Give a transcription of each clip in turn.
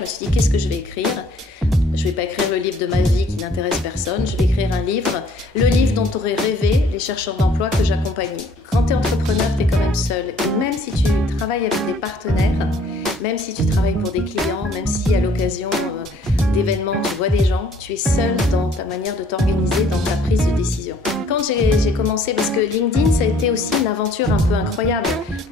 je me suis dit, qu'est-ce que je vais écrire ? Je ne vais pas écrire le livre de ma vie qui n'intéresse personne. Je vais écrire un livre, le livre dont auraient rêvé les chercheurs d'emploi que j'accompagnais. Quand tu es entrepreneur, tu es quand même seul. Et même si tu travailles avec des partenaires, même si tu travailles pour des clients, même si à l'occasion d'événements, tu vois des gens, tu es seul dans ta manière de t'organiser, dans ta prise de décision. Quand j'ai commencé, parce que LinkedIn, ça a été aussi une aventure un peu incroyable.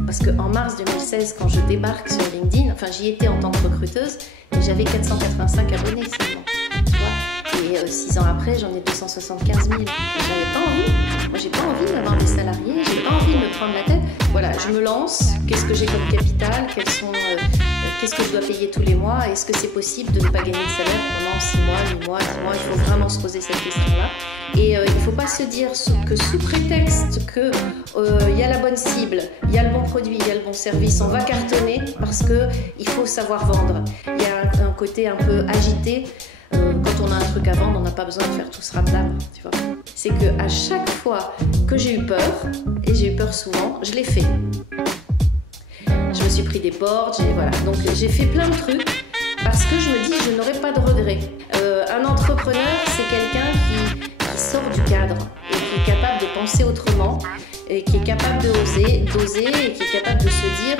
Parce qu'en mars 2016, quand je débarque sur LinkedIn, enfin j'y étais en tant que recruteuse, et j'avais 485 abonnés seulement. Tu vois, et 6 ans après, j'en ai 275 000. J'avais pas envie. Moi, j'ai pas envie d'avoir des salariés, j'ai pas envie de me prendre la tête. Voilà, je me lance. Qu'est-ce que j'ai comme capital ? Qu'est-ce que je dois payer tous les mois ? Est-ce que c'est possible de ne pas gagner de salaire pendant 6 mois, 8 mois, 10 mois ? Il faut vraiment se poser cette question-là. Et il ne faut pas se dire que sous prétexte qu'il y a la bonne cible, il y a le bon produit, il y a le bon service, on va cartonner parce qu'il faut savoir vendre. Il y a un côté un peu agité. Quand on a un truc à vendre, on n'a pas besoin de faire tout ce ramdam, tu vois. C'est qu'à chaque fois que j'ai eu peur, et j'ai eu peur souvent, je l'ai fait. Je me suis pris des portes, voilà. Donc j'ai fait plein de trucs parce que je me dis je n'aurai pas de regrets. Un entrepreneur, c'est quelqu'un qui sort du cadre et qui est capable de penser autrement et qui est capable d'oser et qui est capable de se dire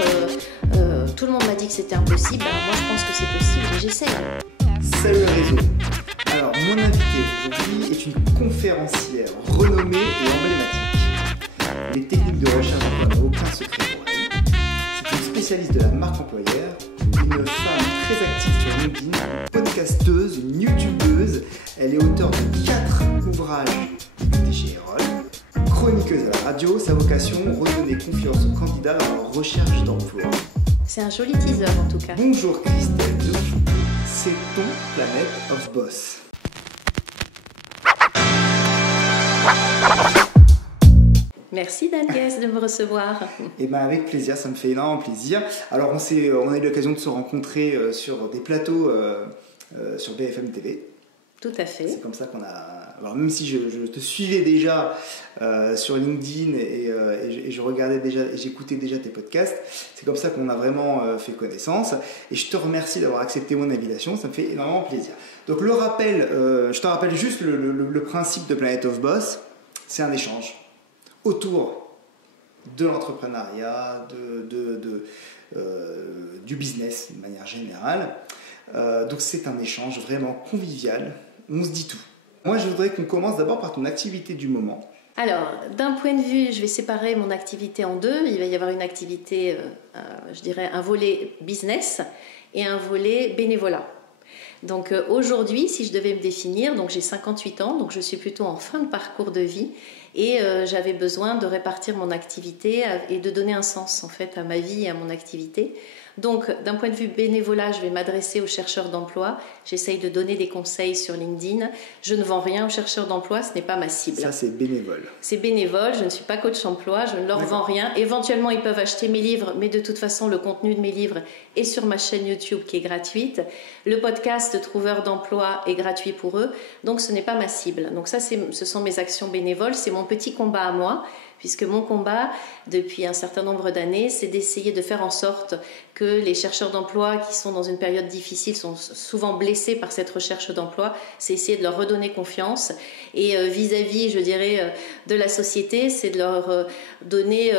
tout le monde m'a dit que c'était impossible, alors moi je pense que c'est possible et j'essaie. Salut le réseau. Alors mon invitée aujourd'hui est une conférencière renommée et emblématique. Les techniques de recherche d'emploi n'ont aucun secret pour elle. C'est une spécialiste de la marque employeur, une femme très active sur LinkedIn, podcasteuse, une youtubeuse. Elle est auteure de 4 ouvrages publiés chez Erol. Chroniqueuse à la radio, sa vocation, redonner confiance aux candidats dans leur recherche d'emploi. C'est un joli teaser en tout cas. Bonjour Christelle Defou, c'est ton Planet of Boss. Merci Daniel de me recevoir. Et ben avec plaisir, ça me fait énormément plaisir. Alors on a eu l'occasion de se rencontrer sur des plateaux sur BFM TV. Tout à fait. C'est comme ça qu'on a... Alors même si je te suivais déjà sur LinkedIn et je regardais déjà et j'écoutais déjà tes podcasts, c'est comme ça qu'on a vraiment fait connaissance. Et je te remercie d'avoir accepté mon invitation, ça me fait énormément plaisir. Donc le rappel, je te rappelle juste le principe de Planet of Boss, c'est un échange autour de l'entrepreneuriat, du business de manière générale. Donc c'est un échange vraiment convivial, on se dit tout. Moi je voudrais qu'on commence d'abord par ton activité du moment. Alors d'un point de vue, je vais séparer mon activité en deux. Il va y avoir une activité, je dirais un volet business et un volet bénévolat. Donc aujourd'hui, si je devais me définir, donc j'ai 58 ans, donc je suis plutôt en fin de parcours de vie et j'avais besoin de répartir mon activité et de donner un sens en fait à ma vie et à mon activité. Donc d'un point de vue bénévolat, je vais m'adresser aux chercheurs d'emploi. J'essaye de donner des conseils sur LinkedIn. Je ne vends rien aux chercheurs d'emploi, ce n'est pas ma cible. Ça c'est bénévole. C'est bénévole, je ne suis pas coach emploi, je ne leur vends rien. Éventuellement, ils peuvent acheter mes livres, mais de toute façon, le contenu de mes livres est sur ma chaîne YouTube qui est gratuite. Le podcast Trouveur d'emploi est gratuit pour eux, donc ce n'est pas ma cible. Donc ça, ce sont mes actions bénévoles, c'est mon petit combat à moi. Puisque mon combat, depuis un certain nombre d'années, c'est d'essayer de faire en sorte que les chercheurs d'emploi qui sont dans une période difficile, sont souvent blessés par cette recherche d'emploi, c'est essayer de leur redonner confiance. Et vis-à-vis, je dirais, de la société, c'est de leur donner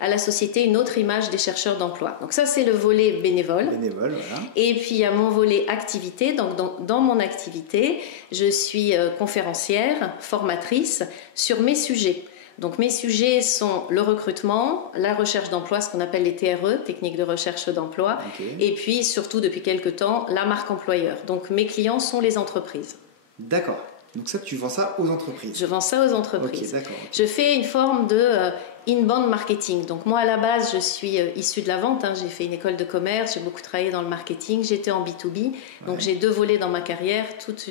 à la société une autre image des chercheurs d'emploi. Donc ça, c'est le volet bénévole. Bénévole, voilà. Et puis, il y a mon volet activité. Donc, dans mon activité, je suis conférencière, formatrice sur mes sujets. Donc mes sujets sont le recrutement, la recherche d'emploi, ce qu'on appelle les TRE, techniques de recherche d'emploi, okay. Et puis surtout depuis quelques temps, la marque employeur. Donc mes clients sont les entreprises. D'accord. Donc ça, tu vends ça aux entreprises. Je vends ça aux entreprises. Okay, d'accord. Je fais une forme de inbound marketing. Donc moi à la base, je suis issue de la vente. J'ai fait une école de commerce, j'ai beaucoup travaillé dans le marketing, j'étais en B2B. Donc j'ai 2 volets dans ma carrière, toute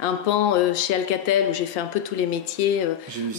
un pan chez Alcatel où j'ai fait un peu tous les métiers,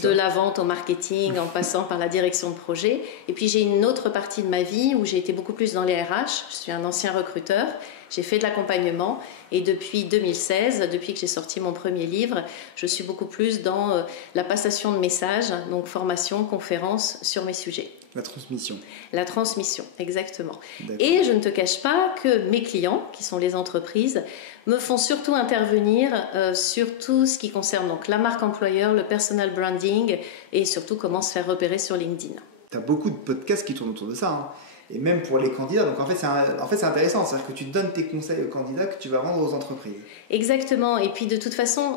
de la vente au marketing, en passant par la direction de projet. Et puis j'ai une autre partie de ma vie où j'ai été beaucoup plus dans les RH. Je suis un ancien recruteur. J'ai fait de l'accompagnement et depuis 2016, depuis que j'ai sorti mon premier livre, je suis beaucoup plus dans la passation de messages, donc formation, conférences sur mes sujets. La transmission. La transmission, exactement. Et je ne te cache pas que mes clients, qui sont les entreprises, me font surtout intervenir sur tout ce qui concerne donc la marque employeur, le personal branding et surtout comment se faire repérer sur LinkedIn. Tu as beaucoup de podcasts qui tournent autour de ça, hein. Et même pour les candidats. Donc en fait, c'est intéressant. C'est-à-dire que tu donnes tes conseils aux candidats que tu vas vendre aux entreprises. Exactement. Et puis de toute façon,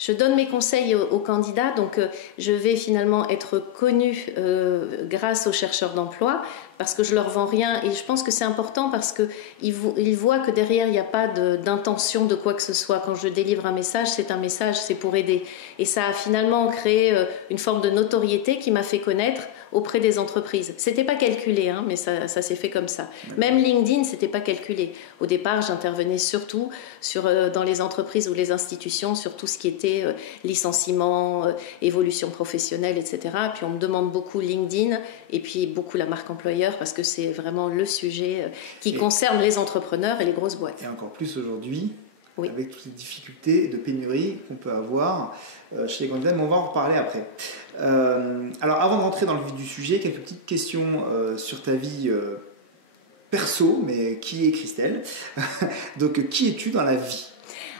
je donne mes conseils aux candidats. Donc je vais finalement être connue grâce aux chercheurs d'emploi parce que je leur vends rien. Et je pense que c'est important parce qu'ils voient que derrière, il n'y a pas d'intention de quoi que ce soit. Quand je délivre un message, c'est pour aider. Et ça a finalement créé une forme de notoriété qui m'a fait connaître auprès des entreprises. C'était pas calculé, hein, mais ça s'est fait comme ça. Même LinkedIn, c'était pas calculé. Au départ, j'intervenais surtout dans les entreprises ou les institutions sur tout ce qui était licenciement, évolution professionnelle, etc. Puis on me demande beaucoup LinkedIn et puis beaucoup la marque employeur parce que c'est vraiment le sujet qui concerne les entrepreneurs et les grosses boîtes. Et encore plus aujourd'hui, avec toutes les difficultés de pénurie qu'on peut avoir chez les candidats, mais on va en reparler après. Alors avant de rentrer dans le vif du sujet, quelques petites questions sur ta vie perso, mais qui est Christelle? Donc qui es-tu dans la vie?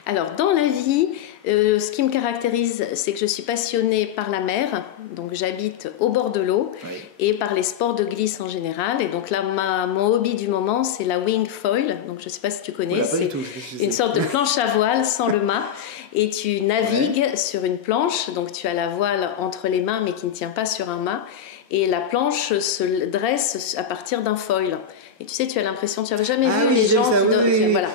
Alors dans la vie, ce qui me caractérise, c'est que je suis passionnée par la mer, donc j'habite au bord de l'eau, et par les sports de glisse en général. Et donc là, mon hobby du moment, c'est la wing foil. Donc je ne sais pas si tu connais, c'est une sorte de planche à voile sans le mât. Et tu navigues sur une planche, donc tu as la voile entre les mains mais qui ne tient pas sur un mât. Et la planche se dresse à partir d'un foil. Et tu sais, tu as l'impression, tu n'avais jamais vu les gens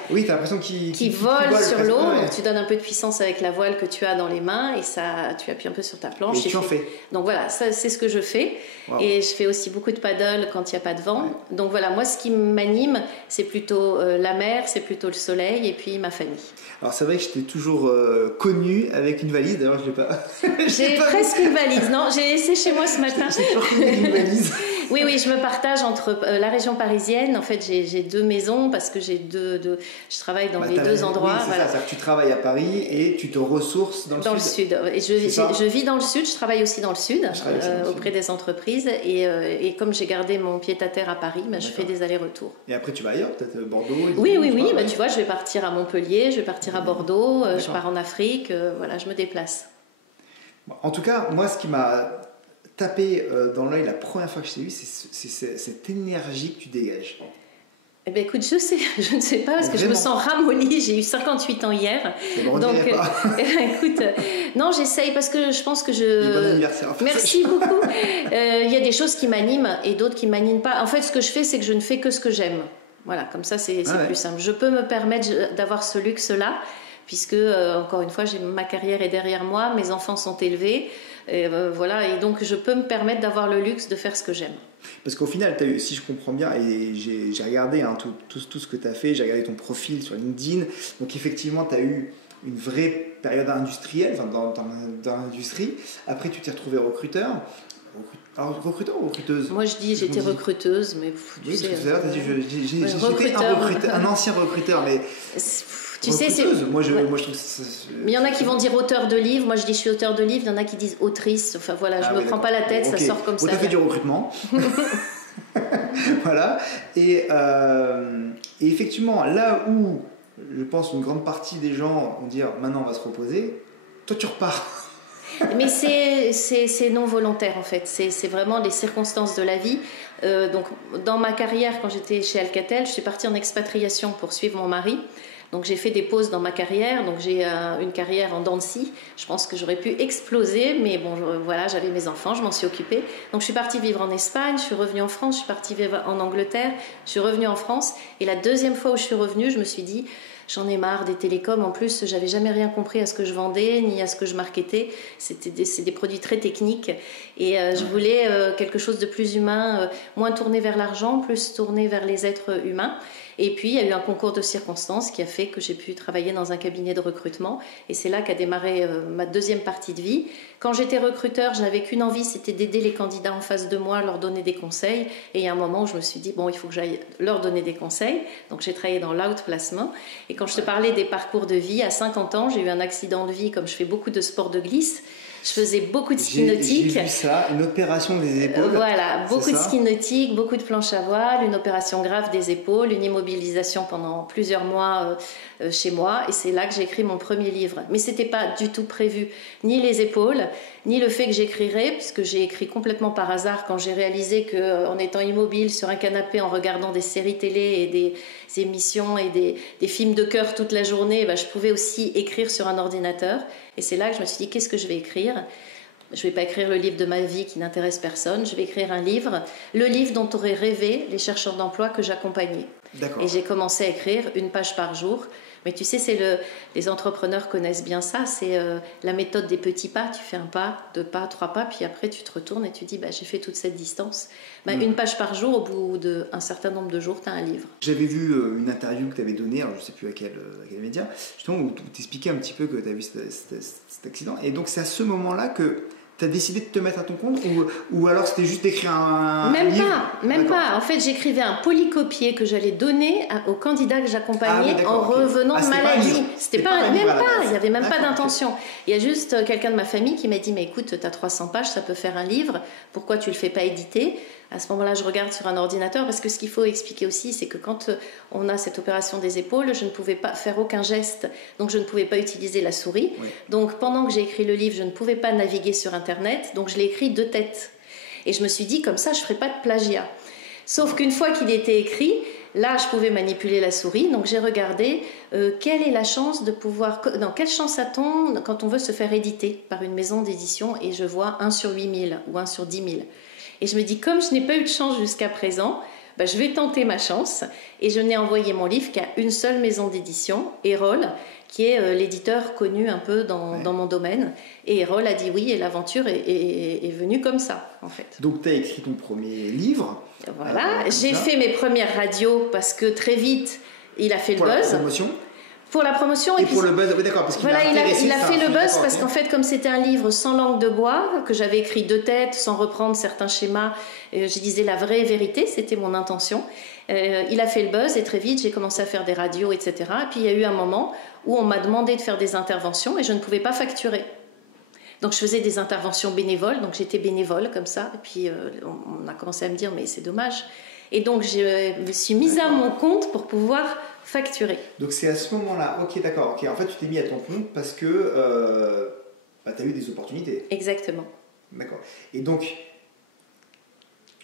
oui, tu as l'impression qu'ils volent sur l'eau. Donc tu donnes un peu de puissance avec la voile que tu as dans les mains et tu appuies un peu sur ta planche. Et tu en fais. Donc voilà, ça, c'est ce que je fais. Wow. Et je fais aussi beaucoup de paddle quand il n'y a pas de vent. Ouais. Donc voilà, moi, ce qui m'anime, c'est plutôt la mer, c'est plutôt le soleil et puis ma famille. Alors c'est vrai que je t'ai toujours connue avec une valise. D'ailleurs, je l'ai pas. J'ai presque une valise. Non, j'ai laissé chez moi ce matin. J'ai toujours connu une valise. Oui, je me partage entre la région parisienne. En fait, j'ai deux maisons parce que je travaille dans les deux endroits. Oui, c'est ça. C'est-à-dire que tu travailles à Paris et tu te ressources dans le sud. Dans le sud. Et je vis dans le sud. Je travaille aussi dans le sud auprès des entreprises. Et comme j'ai gardé mon pied-à-terre à Paris, je fais des allers-retours. Et après, tu vas ailleurs, peut-être Bordeaux. Oui. Tu vois, je vais partir à Montpellier, je vais partir à Bordeaux, je pars en Afrique. Voilà, je me déplace. En tout cas, moi, ce qui m'a tapé dans l'œil la première fois que je t'ai vu, c'est cette énergie que tu dégages. Eh bien, écoute, je ne sais pas, parce que je me sens ramollie. J'ai eu 58 ans hier. Donc, écoute, non, j'essaye parce que je pense que Bon anniversaire. Merci beaucoup. Il y a des choses qui m'animent et d'autres qui ne m'animent pas. En fait, ce que je fais, c'est que je ne fais que ce que j'aime. Voilà, comme ça, c'est plus simple. Je peux me permettre d'avoir ce luxe-là, puisque, encore une fois, ma carrière est derrière moi, mes enfants sont élevés. Et donc je peux me permettre d'avoir le luxe de faire ce que j'aime. Parce qu'au final, t'as eu, si je comprends bien, et j'ai regardé tout ce que tu as fait, j'ai regardé ton profil sur LinkedIn, donc effectivement tu as eu une vraie période industrielle, dans l'industrie. Après tu t'es retrouvé recruteur. Alors, recruteur ou recruteuse? Moi je dis j'étais recruteuse, mais tu sais. Tout à l'heure tu as dit j'étais un ancien recruteur, mais. Tu sais, moi, je trouve mais il y en a qui vont dire auteur de livre. Moi, je dis je suis auteur de livre. Il y en a qui disent autrice. Enfin, voilà, je me prends pas la tête, ça sort comme ça. Tu as fait du recrutement. Voilà. Et effectivement, là où je pense une grande partie des gens vont dire maintenant on va se reposer, toi tu repars. Mais c'est non volontaire en fait. C'est vraiment les circonstances de la vie. Donc, dans ma carrière, quand j'étais chez Alcatel, je suis partie en expatriation pour suivre mon mari. Donc j'ai fait des pauses dans ma carrière, donc j'ai une carrière en dents de scie. Je pense que j'aurais pu exploser, mais bon, voilà, j'avais mes enfants, je m'en suis occupée. Donc je suis partie vivre en Espagne, je suis revenue en France, je suis partie vivre en Angleterre, je suis revenue en France. Et la deuxième fois où je suis revenue, je me suis dit, j'en ai marre des télécoms. En plus, j'avais jamais rien compris à ce que je vendais, ni à ce que je marketais. C'est des produits très techniques. Et je voulais quelque chose de plus humain, moins tourné vers l'argent, plus tourné vers les êtres humains. Et puis, il y a eu un concours de circonstances qui a fait que j'ai pu travailler dans un cabinet de recrutement. Et c'est là qu'a démarré ma deuxième partie de vie. Quand j'étais recruteur, je n'avais qu'une envie, c'était d'aider les candidats en face de moi, leur donner des conseils. Et il y a un moment où je me suis dit, bon, il faut que j'aille leur donner des conseils. Donc, j'ai travaillé dans l'outplacement. Et quand je te parlais des parcours de vie, à 50 ans, j'ai eu un accident de vie, comme je fais beaucoup de sports de glisse. Je faisais beaucoup de ski nautique. J'ai vu ça, une opération des épaules. Voilà, beaucoup de ski nautique, beaucoup de planche à voile, une opération grave des épaules, une immobilisation pendant plusieurs mois chez moi. Et c'est là que j'ai écrit mon premier livre. Mais ce n'était pas du tout prévu, ni les épaules, ni le fait que j'écrirais, puisque j'ai écrit complètement par hasard quand j'ai réalisé qu'en étant immobile sur un canapé, en regardant des séries télé et des émissions et des films de cœur toute la journée, je pouvais aussi écrire sur un ordinateur. Et c'est là que je me suis dit, qu'est-ce que je vais écrire ? Je ne vais pas écrire le livre de ma vie qui n'intéresse personne, je vais écrire un livre, le livre dont auraient rêvé les chercheurs d'emploi que j'accompagnais. Et j'ai commencé à écrire une page par jour. Mais tu sais, les entrepreneurs connaissent bien ça, c'est la méthode des petits pas. Tu fais un pas, 2 pas, 3 pas, puis après tu te retournes et tu dis, j'ai fait toute cette distance. Une page par jour, au bout d'un certain nombre de jours, tu as un livre. J'avais vu une interview que tu avais donnée, alors je ne sais plus à quel média, justement, où tu expliquais un petit peu que tu as vu cet accident. Et donc c'est à ce moment-là que tu as décidé de te mettre à ton compte ou alors c'était juste d'écrire un livre? Même pas. En fait, j'écrivais un polycopier que j'allais donner aux candidats que j'accompagnais en revenant de maladie. C'était pas, même pas. Il n'y avait même pas d'intention. Il y a juste quelqu'un de ma famille qui m'a dit, mais écoute, tu as 300 pages, ça peut faire un livre. Pourquoi tu le fais pas éditer? À ce moment-là, je regarde sur un ordinateur parce que ce qu'il faut expliquer aussi, c'est que quand on a cette opération des épaules, je ne pouvais pas faire aucun geste, donc je ne pouvais pas utiliser la souris. Oui. Donc pendant que j'ai écrit le livre, je ne pouvais pas naviguer sur Internet, donc je l'ai écrit de tête. Et je me suis dit, comme ça, je ne ferai pas de plagiat. Sauf qu'une fois qu'il était écrit, là, je pouvais manipuler la souris, donc j'ai regardé quelle est la chance de pouvoir... Non, quelle chance a-t-on quand on veut se faire éditer par une maison d'édition, et je vois 1 sur 8000 ou 1 sur 10 000. Et je me dis, comme je n'ai pas eu de chance jusqu'à présent, je vais tenter ma chance. Et je n'ai envoyé mon livre qu'à une seule maison d'édition, Erol, qui est l'éditeur connu un peu dans mon domaine. Et Erol a dit oui, et l'aventure est venue comme ça, en fait. Donc, tu as écrit ton premier livre. Voilà, j'ai fait mes premières radios parce que très vite, il a fait le buzz. La promotion. Pour la promotion et pour le buzz, oui, d'accord, parce qu'il il a fait le buzz parce qu'en fait, comme c'était un livre sans langue de bois, que j'avais écrit de tête, sans reprendre certains schémas, je disais la vraie vérité, c'était mon intention. Il a fait le buzz et très vite, j'ai commencé à faire des radios, etc. Et puis il y a eu un moment où on m'a demandé de faire des interventions et je ne pouvais pas facturer. Donc je faisais des interventions bénévoles, donc j'étais bénévole comme ça. Et puis on a commencé à me dire, mais c'est dommage. Et donc je me suis mise à mon compte pour pouvoir facturer. Donc c'est à ce moment-là, ok, d'accord, ok. En fait tu t'es mis à ton compte parce que tu as eu des opportunités. Exactement. D'accord. Et donc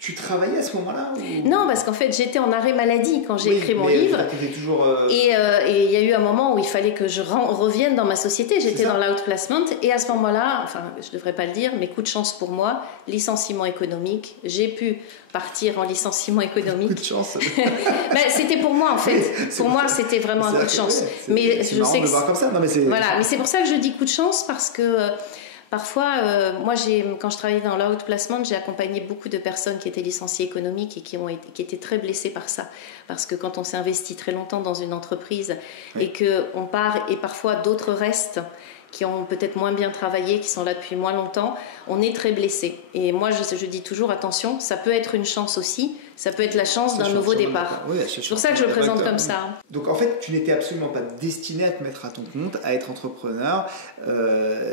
tu travaillais à ce moment-là ou... Non, parce qu'en fait j'étais en arrêt maladie quand j'ai écrit mon livre. Toujours, Et il y a eu un moment où il fallait que je revienne dans ma société. J'étais dans l'outplacement et à ce moment-là, enfin je ne devrais pas le dire, mais coup de chance pour moi, licenciement économique. J'ai pu partir en licenciement économique. Coup de chance. C'était pour moi en fait. Pour moi c'était vraiment un coup de chance. Mais je sais que de voir comme ça. Non, mais voilà, mais c'est pour ça que je dis coup de chance parce que parfois, moi, quand je travaillais dans l'outplacement, j'ai accompagné beaucoup de personnes qui étaient licenciées économiques et qui étaient très blessées par ça. Parce que quand on s'est investi très longtemps dans une entreprise et qu'on part et parfois d'autres restent, qui ont peut-être moins bien travaillé, qui sont là depuis moins longtemps, on est très blessé. Et moi, je dis toujours, attention, ça peut être une chance aussi, ça peut être la chance d'un nouveau départ. Oui, c'est pour ça que je le présente comme ça. Donc en fait, tu n'étais absolument pas destiné à te mettre à ton compte, à être entrepreneur.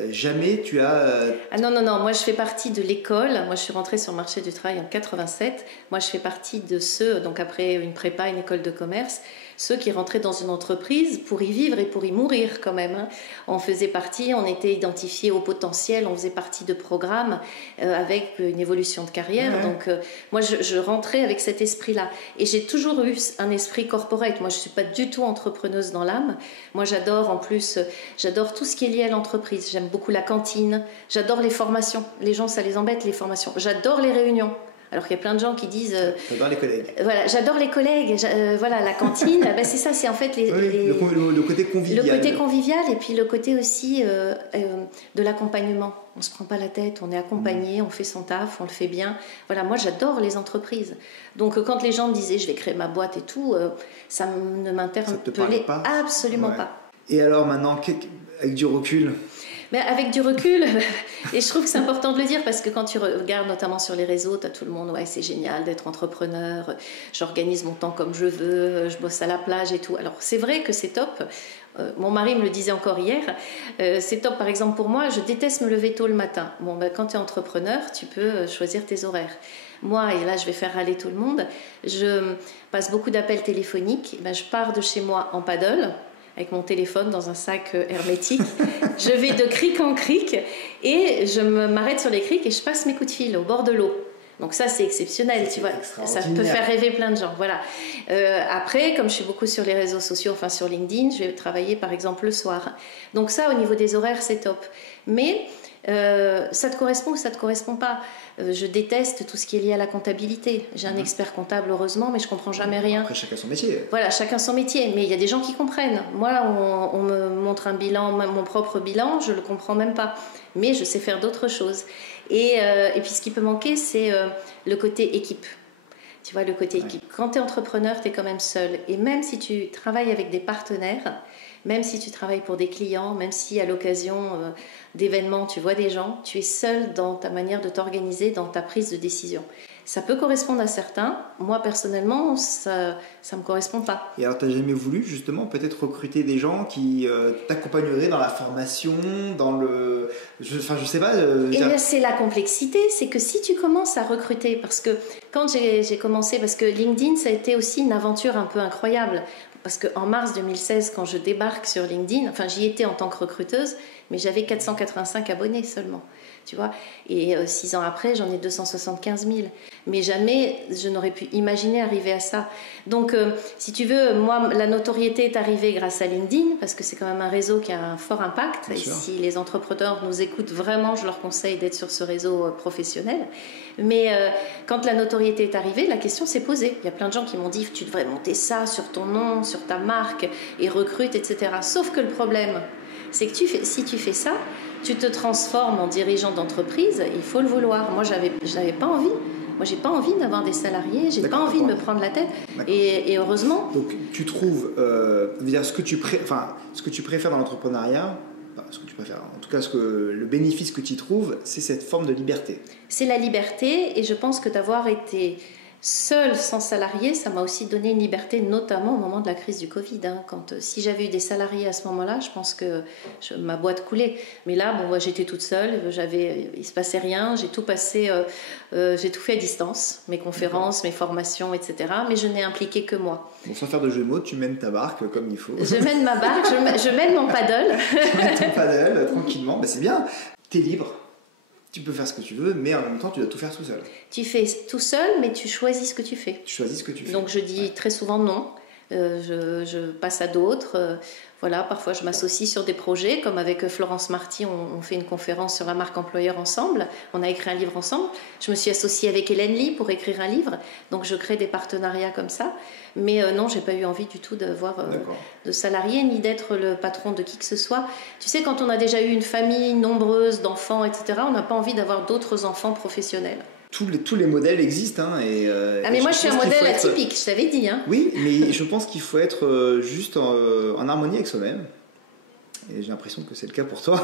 Jamais tu as... Ah non, moi je fais partie de l'école. Moi je suis rentrée sur le marché du travail en 87. Moi je fais partie de ceux, donc après une prépa, une école de commerce, ceux qui rentraient dans une entreprise pour y vivre et pour y mourir quand même. On faisait partie, on était identifiés au potentiel, on faisait partie de programmes avec une évolution de carrière. Ouais. Donc moi je rentrais avec cet esprit-là. Et j'ai toujours eu un esprit corporate. Moi je ne suis pas du tout entrepreneuse dans l'âme. Moi j'adore tout ce qui est lié à l'entreprise. J'aime beaucoup la cantine, j'adore les formations. Les gens ça les embête les formations. J'adore les réunions Alors qu'il y a plein de gens qui disent... J'adore les collègues. Voilà, j'adore les collègues. Voilà, la cantine, ben c'est ça, c'est en fait le côté convivial. Le côté convivial et puis le côté aussi de l'accompagnement. On ne se prend pas la tête, on est accompagné, on fait son taf, on le fait bien. Voilà, moi j'adore les entreprises. Donc quand les gens me disaient je vais créer ma boîte et tout, ça ne m'interpellait absolument pas. Et alors maintenant, avec du recul? Mais avec du recul, et je trouve que c'est important de le dire parce que quand tu regardes notamment sur les réseaux, tu as tout le monde, ouais, c'est génial d'être entrepreneur, j'organise mon temps comme je veux, je bosse à la plage et tout. Alors c'est vrai que c'est top, mon mari me le disait encore hier, c'est top par exemple pour moi, je déteste me lever tôt le matin. Bon, ben, quand tu es entrepreneur, tu peux choisir tes horaires. Moi, et là je vais faire râler tout le monde, je passe beaucoup d'appels téléphoniques, ben, je pars de chez moi en paddle, avec mon téléphone dans un sac hermétique. Je vais de crique en crique et je m'arrête sur les criques et je passe mes coups de fil au bord de l'eau. Donc ça, c'est exceptionnel, tu vois. Ça peut faire rêver plein de gens. Voilà. Après, comme je suis beaucoup sur les réseaux sociaux, enfin sur LinkedIn, je vais travailler par exemple le soir. Donc ça, au niveau des horaires, c'est top. Mais ça te correspond ou ça te correspond pas. Je déteste tout ce qui est lié à la comptabilité. J'ai un expert comptable, heureusement, mais je comprends jamais rien. Après, chacun son métier. Voilà, chacun son métier. Mais il y a des gens qui comprennent. Moi, on me montre un bilan, mon propre bilan, je le comprends même pas. Mais je sais faire d'autres choses. Et puis, ce qui peut manquer, c'est le côté équipe. Tu vois, le côté équipe. Quand tu es entrepreneur, tu es quand même seul. Et même si tu travailles avec des partenaires, même si tu travailles pour des clients, même si à l'occasion d'événements, tu vois des gens, tu es seul dans ta manière de t'organiser, dans ta prise de décision. Ça peut correspondre à certains. Moi, personnellement, ça me correspond pas. Et alors, tu n'as jamais voulu, justement, peut-être recruter des gens qui t'accompagneraient dans la formation, dans le... je sais pas... Et bien, c'est la complexité. C'est que si tu commences à recruter, parce que quand j'ai commencé, parce que LinkedIn, ça a été aussi une aventure un peu incroyable. Parce qu'en mars 2016, quand je débarque sur LinkedIn, enfin, j'y étais en tant que recruteuse, mais j'avais 485 abonnés seulement. Tu vois, et 6 ans après, j'en ai 275 000. Mais jamais je n'aurais pu imaginer arriver à ça. Donc, si tu veux, moi, la notoriété est arrivée grâce à LinkedIn, parce que c'est quand même un réseau qui a un fort impact. Et si les entrepreneurs nous écoutent vraiment, je leur conseille d'être sur ce réseau professionnel. Mais quand la notoriété est arrivée, la question s'est posée. Il y a plein de gens qui m'ont dit, tu devrais monter ça sur ton nom, sur ta marque, et recrute, etc. Sauf que le problème, c'est que si tu fais ça, tu te transformes en dirigeant d'entreprise, il faut le vouloir. Moi, je n'avais pas envie. Moi, j'ai pas envie d'avoir des salariés, j'ai pas envie de me prendre la tête. Et heureusement. Donc, tu trouves, ce que tu préfères dans l'entrepreneuriat, ce que tu préfères, en tout cas, le bénéfice que tu y trouves, c'est cette forme de liberté. C'est la liberté, et je pense que d'avoir été seule, sans salarié, ça m'a aussi donné une liberté, notamment au moment de la crise du Covid. Si j'avais eu des salariés à ce moment-là, je pense que ma boîte coulait. Mais là, moi, j'étais toute seule, il ne se passait rien, j'ai tout passé, j'ai tout fait à distance, mes conférences, mes formations, etc. Mais je n'ai impliqué que moi. Bon, sans faire de jeu de mots, tu mènes ta barque comme il faut. Je mène ma barque, je mène mon paddle. Tu mènes ton paddle, tranquillement, c'est bien, tu es libre. Tu peux faire ce que tu veux, mais en même temps, tu dois tout faire tout seul. Tu fais tout seul, mais tu choisis ce que tu fais. Tu choisis ce que tu fais. Donc, je dis très souvent non. Je passe à d'autres. Voilà, parfois, je m'associe sur des projets. Comme avec Florence Marty, on fait une conférence sur la marque employeur ensemble. On a écrit un livre ensemble. Je me suis associée avec Hélène Lee pour écrire un livre. Donc, je crée des partenariats comme ça. Mais non, j'ai pas eu envie du tout d'avoir de salariés, ni d'être le patron de qui que ce soit. Tu sais, quand on a déjà eu une famille nombreuse d'enfants, etc., on n'a pas envie d'avoir d'autres enfants professionnels. Tous les modèles existent. Mais moi, je suis un modèle atypique, je t'avais dit. Oui, mais je pense qu'il faut être juste en harmonie avec soi-même. Et j'ai l'impression que c'est le cas pour toi.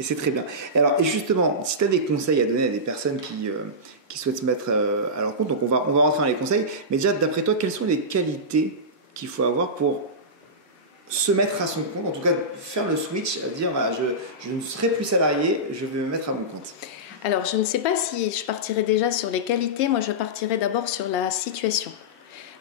Et c'est très bien. Et justement, si tu as des conseils à donner à des personnes qui souhaitent se mettre à leur compte, donc on va rentrer dans les conseils, mais déjà, d'après toi, quelles sont les qualités qu'il faut avoir pour se mettre à son compte, en tout cas faire le switch, à dire je ne serai plus salarié, je vais me mettre à mon compte? Alors, je ne sais pas si je partirais déjà sur les qualités. Moi, je partirais d'abord sur la situation.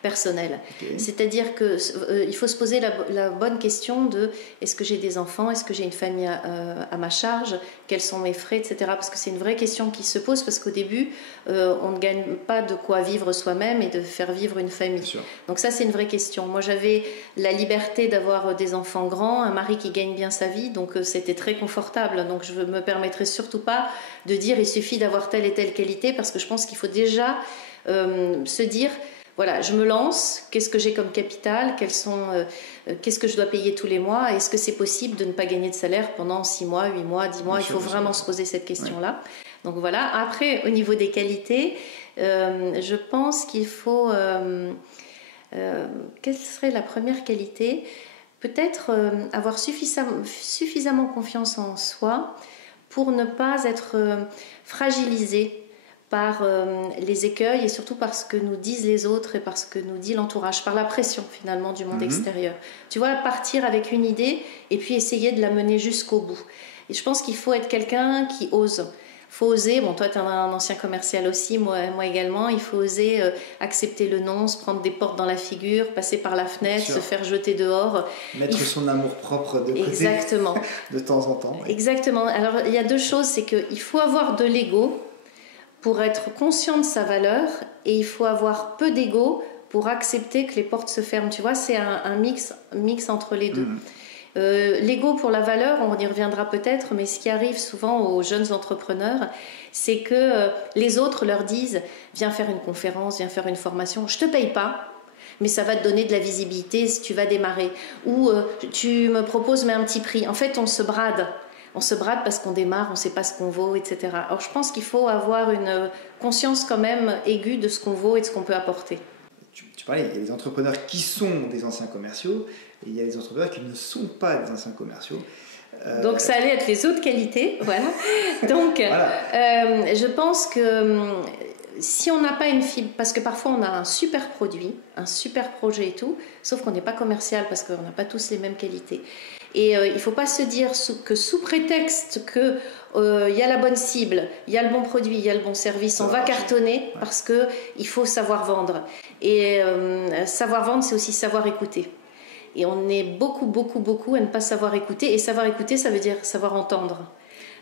personnel. Okay. C'est-à-dire qu'il faut se poser la bonne question de est-ce que j'ai des enfants, est-ce que j'ai une famille à ma charge, quels sont mes frais, etc. Parce que c'est une vraie question qui se pose, parce qu'au début, on ne gagne pas de quoi vivre soi-même et de faire vivre une famille. Donc ça, c'est une vraie question. Moi, j'avais la liberté d'avoir des enfants grands, un mari qui gagne bien sa vie, donc c'était très confortable. Donc je ne me permettrai surtout pas de dire il suffit d'avoir telle et telle qualité, parce que je pense qu'il faut déjà se dire... Voilà, je me lance, qu'est-ce que j'ai comme capital, qu'est-ce que je dois payer tous les mois, est-ce que c'est possible de ne pas gagner de salaire pendant 6 mois, 8 mois, 10 mois, il faut vraiment se poser cette question-là. Donc voilà, après au niveau des qualités, je pense qu'il faut... quelle serait la première qualité ? Peut-être avoir suffisamment confiance en soi pour ne pas être fragilisé par les écueils et surtout par ce que nous disent les autres et par ce que nous dit l'entourage, par la pression finalement du monde extérieur. Tu vois, partir avec une idée et puis essayer de la mener jusqu'au bout. Et je pense qu'il faut être quelqu'un qui ose. Il faut oser, bon toi tu es un ancien commercial aussi, moi également, il faut oser accepter le non, se prendre des portes dans la figure, passer par la fenêtre, se faire jeter dehors. Mettre son amour-propre de côté. Exactement. De temps en temps. Oui. Exactement. Alors il y a 2 choses, c'est qu'il faut avoir de l'ego pour être conscient de sa valeur et il faut avoir peu d'ego pour accepter que les portes se ferment. Tu vois, c'est un mix entre les deux. L'ego pour la valeur, on y reviendra peut-être, mais ce qui arrive souvent aux jeunes entrepreneurs, c'est que les autres leur disent « Viens faire une conférence, viens faire une formation, je ne te paye pas, mais ça va te donner de la visibilité si tu vas démarrer. » Ou « Tu me proposes mais un petit prix. » En fait, on se brade. On se brade parce qu'on démarre, on ne sait pas ce qu'on vaut, etc. Alors je pense qu'il faut avoir une conscience quand même aiguë de ce qu'on vaut et de ce qu'on peut apporter. Tu parlais, il y a des entrepreneurs qui sont des anciens commerciaux et il y a des entrepreneurs qui ne sont pas des anciens commerciaux. Donc ça allait être les autres qualités, voilà. Donc voilà. Je pense que si on n'a pas une fibre, parce que parfois on a un super produit, un super projet et tout, sauf qu'on n'est pas commercial parce qu'on n'a pas tous les mêmes qualités. Et il ne faut pas se dire que sous prétexte qu'il y a la bonne cible, il y a le bon produit, il y a le bon service, on va cartonner parce qu'il faut savoir vendre. Et savoir vendre, c'est aussi savoir écouter. Et on est beaucoup à ne pas savoir écouter. Et savoir écouter, ça veut dire savoir entendre.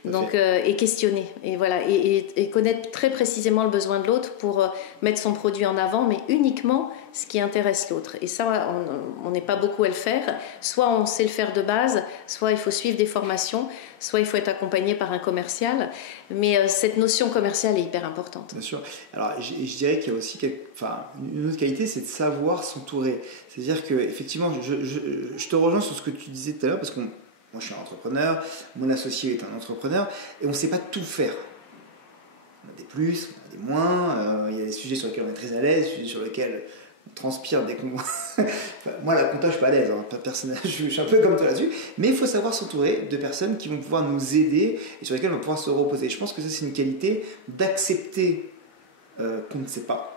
Donc, et questionner. Et voilà, et connaître très précisément le besoin de l'autre pour mettre son produit en avant, mais uniquement ce qui intéresse l'autre. Et ça, on n'est pas beaucoup à le faire. Soit on sait le faire de base, soit il faut suivre des formations, soit il faut être accompagné par un commercial. Mais cette notion commerciale est hyper importante. Bien sûr. Alors, je dirais qu'il y a aussi une autre qualité, c'est de savoir s'entourer. C'est-à-dire qu'effectivement, je te rejoins sur ce que tu disais tout à l'heure, parce que moi, je suis un entrepreneur, mon associé est un entrepreneur, et on ne sait pas tout faire. On a des plus, on a des moins, il y a des sujets sur lesquels on est très à l'aise, des sujets sur lesquels on transpire dès qu'on... Moi, la compta, je ne suis pas à l'aise, hein, je suis un peu comme toi là-dessus, mais il faut savoir s'entourer de personnes qui vont pouvoir nous aider et sur lesquelles on va pouvoir se reposer. Je pense que ça, c'est une qualité d'accepter qu'on ne sait pas.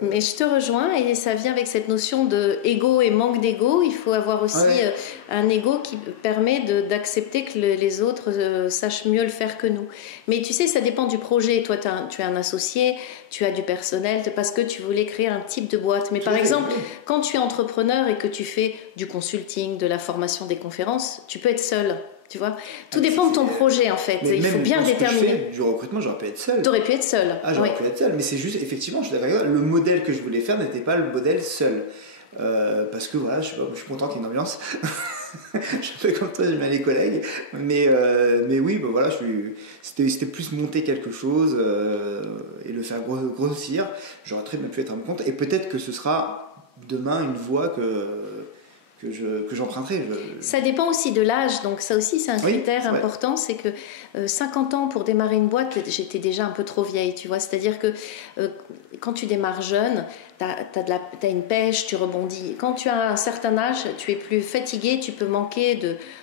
Mais je te rejoins et ça vient avec cette notion de ego et manque d'ego. Il faut avoir aussi un ego qui permet d'accepter que les autres sachent mieux le faire que nous. Mais tu sais, ça dépend du projet. Toi, tu es un associé, tu as du personnel parce que tu voulais créer un type de boîte. Mais par exemple, quand tu es entrepreneur et que tu fais du consulting, de la formation, des conférences, tu peux être seul. Tu vois, tout dépend de ton projet en fait. Il faut bien déterminer. Du recrutement, j'aurais pu être seul. T'aurais pu être seul. J'aurais pu être seul, mais c'est juste, effectivement, je suis d'accord. Le modèle que je voulais faire n'était pas le modèle seul. Parce que voilà, je suis content qu'il y ait une ambiance. Je fais comme toi, j'aime bien les collègues. Mais oui, voilà, c'était plus monter quelque chose et le faire grossir. J'aurais très bien pu être à mon compte. Et peut-être que ce sera demain une voie que j'emprunterai. Ça dépend aussi de l'âge, donc ça aussi c'est un critère important, c'est que 50 ans pour démarrer une boîte, j'étais déjà un peu trop vieille, tu vois, c'est-à-dire que quand tu démarres jeune, t'as une pêche, tu rebondis. Quand tu as un certain âge, tu es plus fatigué, tu peux manquer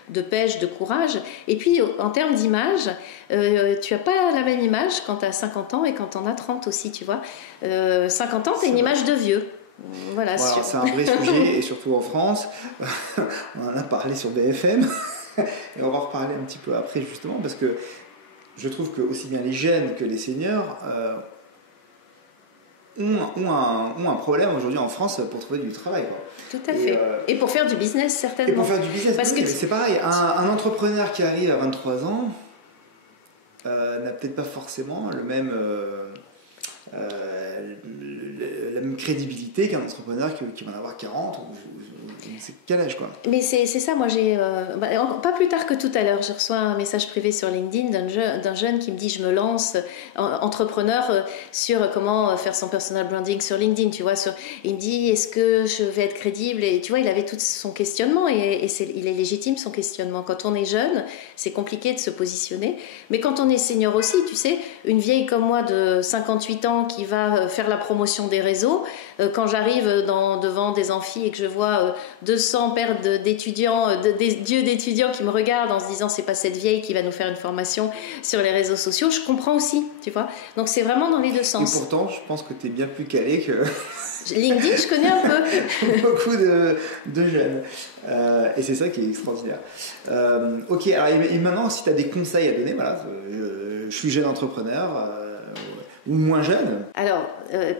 de pêche, de courage. Et puis en termes d'image, tu n'as pas la même image quand tu as 50 ans et quand tu en as 30 aussi, tu vois. 50 ans, tu as une image de vieux. Voilà, c'est un vrai sujet et surtout en France. On en a parlé sur BFM et on va en reparler un petit peu après justement parce que je trouve que aussi bien les jeunes que les seniors ont un problème aujourd'hui en France pour trouver du travail, quoi. Tout à fait. Et pour faire du business, certainement. Et pour faire du business, parce oui, que c'est pareil. Un entrepreneur qui arrive à 23 ans n'a peut-être pas forcément la même crédibilité qu'un entrepreneur qui va en avoir 40 ou c'est quel âge, quoi. Mais c'est ça, moi j'ai pas plus tard que tout à l'heure, je reçois un message privé sur LinkedIn d'un jeune qui me dit je me lance entrepreneur sur comment faire son personal branding sur LinkedIn, tu vois, il me dit est-ce que je vais être crédible, et tu vois, il avait tout son questionnement et il est légitime son questionnement. Quand on est jeune, c'est compliqué de se positionner, mais quand on est senior aussi, tu sais, une vieille comme moi de 58 ans qui va faire la promotion des réseaux, quand j'arrive devant des amphis et que je vois 200 paires d'étudiants, des dieux d'étudiants qui me regardent en se disant c'est pas cette vieille qui va nous faire une formation sur les réseaux sociaux, je comprends aussi, tu vois. Donc c'est vraiment dans les deux sens. Et pourtant, je pense que tu es bien plus calé que... LinkedIn, je connais un peu. Beaucoup de jeunes. Et c'est ça qui est extraordinaire. Ok, alors, et maintenant, si tu as des conseils à donner, voilà, je suis jeune entrepreneur... ou moins jeune? Alors,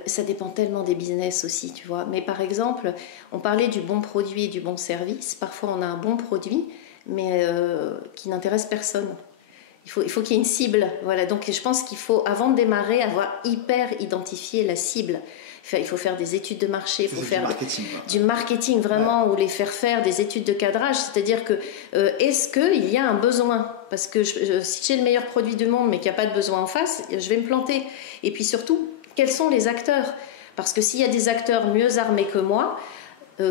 ça dépend tellement des business aussi, tu vois. Mais par exemple, on parlait du bon produit et du bon service. Parfois, on a un bon produit, mais qui n'intéresse personne. Il faut qu'il y ait une cible. Voilà. Donc, je pense qu'il faut, avant de démarrer, avoir hyper identifié la cible. Il faut faire des études de marché, il faut faire du marketing vraiment, ou les faire des études de cadrage, c'est-à-dire que est-ce qu'il y a un besoin? Parce que si j'ai le meilleur produit du monde mais qu'il n'y a pas de besoin en face, je vais me planter. Et puis surtout, quels sont les acteurs? Parce que s'il y a des acteurs mieux armés que moi,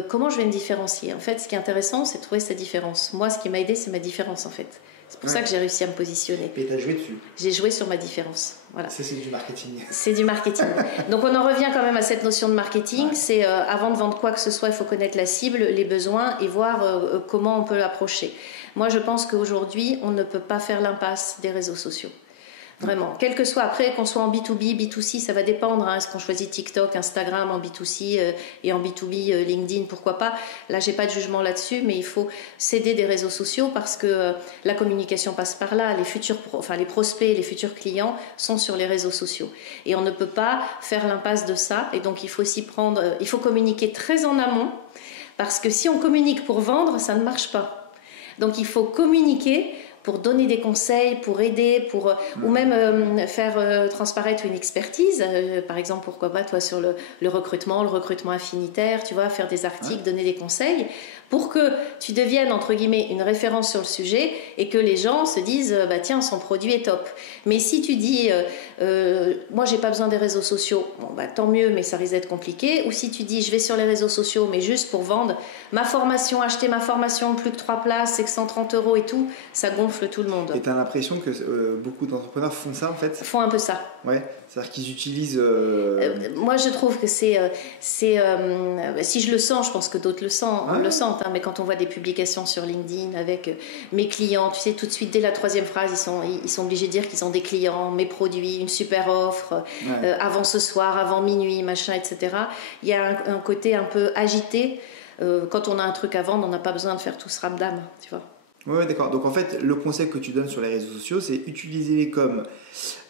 comment je vais me différencier? En fait, ce qui est intéressant, c'est de trouver sa différence. Moi, ce qui m'a aidé, c'est ma différence en fait. C'est pour ça que j'ai réussi à me positionner. Et tu as joué dessus? J'ai joué sur ma différence. Voilà. Ça, c'est du marketing. C'est du marketing. Donc on en revient quand même à cette notion de marketing. Ouais. C'est avant de vendre quoi que ce soit, il faut connaître la cible, les besoins et voir comment on peut l'approcher. Moi, je pense qu'aujourd'hui, on ne peut pas faire l'impasse des réseaux sociaux. Vraiment, quel que soit, après qu'on soit en B2B, B2C, ça va dépendre. Est-ce qu'on choisit TikTok, Instagram en B2C et en B2B LinkedIn, pourquoi pas. Là, j'ai pas de jugement là-dessus, mais il faut s'aider des réseaux sociaux parce que la communication passe par là. Les prospects, les futurs clients sont sur les réseaux sociaux et on ne peut pas faire l'impasse de ça. Et donc, il faut il faut communiquer très en amont parce que si on communique pour vendre, ça ne marche pas. Donc, il faut communiquer pour donner des conseils, pour aider, ou même faire transparaître une expertise. Par exemple, pourquoi pas, toi, sur le recrutement affinitaire, tu vois, faire des articles, donner des conseils, pour que tu deviennes, entre guillemets, une référence sur le sujet et que les gens se disent, bah tiens, son produit est top. Mais si tu dis, moi, j'ai pas besoin des réseaux sociaux, bon, bah tant mieux, mais ça risque d'être compliqué. Ou si tu dis, je vais sur les réseaux sociaux, mais juste pour vendre ma formation, acheter ma formation, plus que 3 places, c'est que 130 € et tout, ça gonfle tout le monde. Et tu as l'impression que beaucoup d'entrepreneurs font ça, en fait? Font un peu ça. Ouais, c'est-à-dire qu'ils utilisent... moi, je trouve que si je le sens, je pense que d'autres le sentent, hein, mais quand on voit des publications sur LinkedIn avec mes clients, tu sais, tout de suite, dès la 3e phrase, ils sont obligés de dire qu'ils ont des clients, mes produits, une super offre, avant ce soir, avant minuit, machin, etc. Il y a un côté un peu agité. Quand on a un truc à vendre, on n'a pas besoin de faire tout ce ramdam, tu vois. Oui, d'accord. Donc en fait, le conseil que tu donnes sur les réseaux sociaux, c'est utiliser-les comme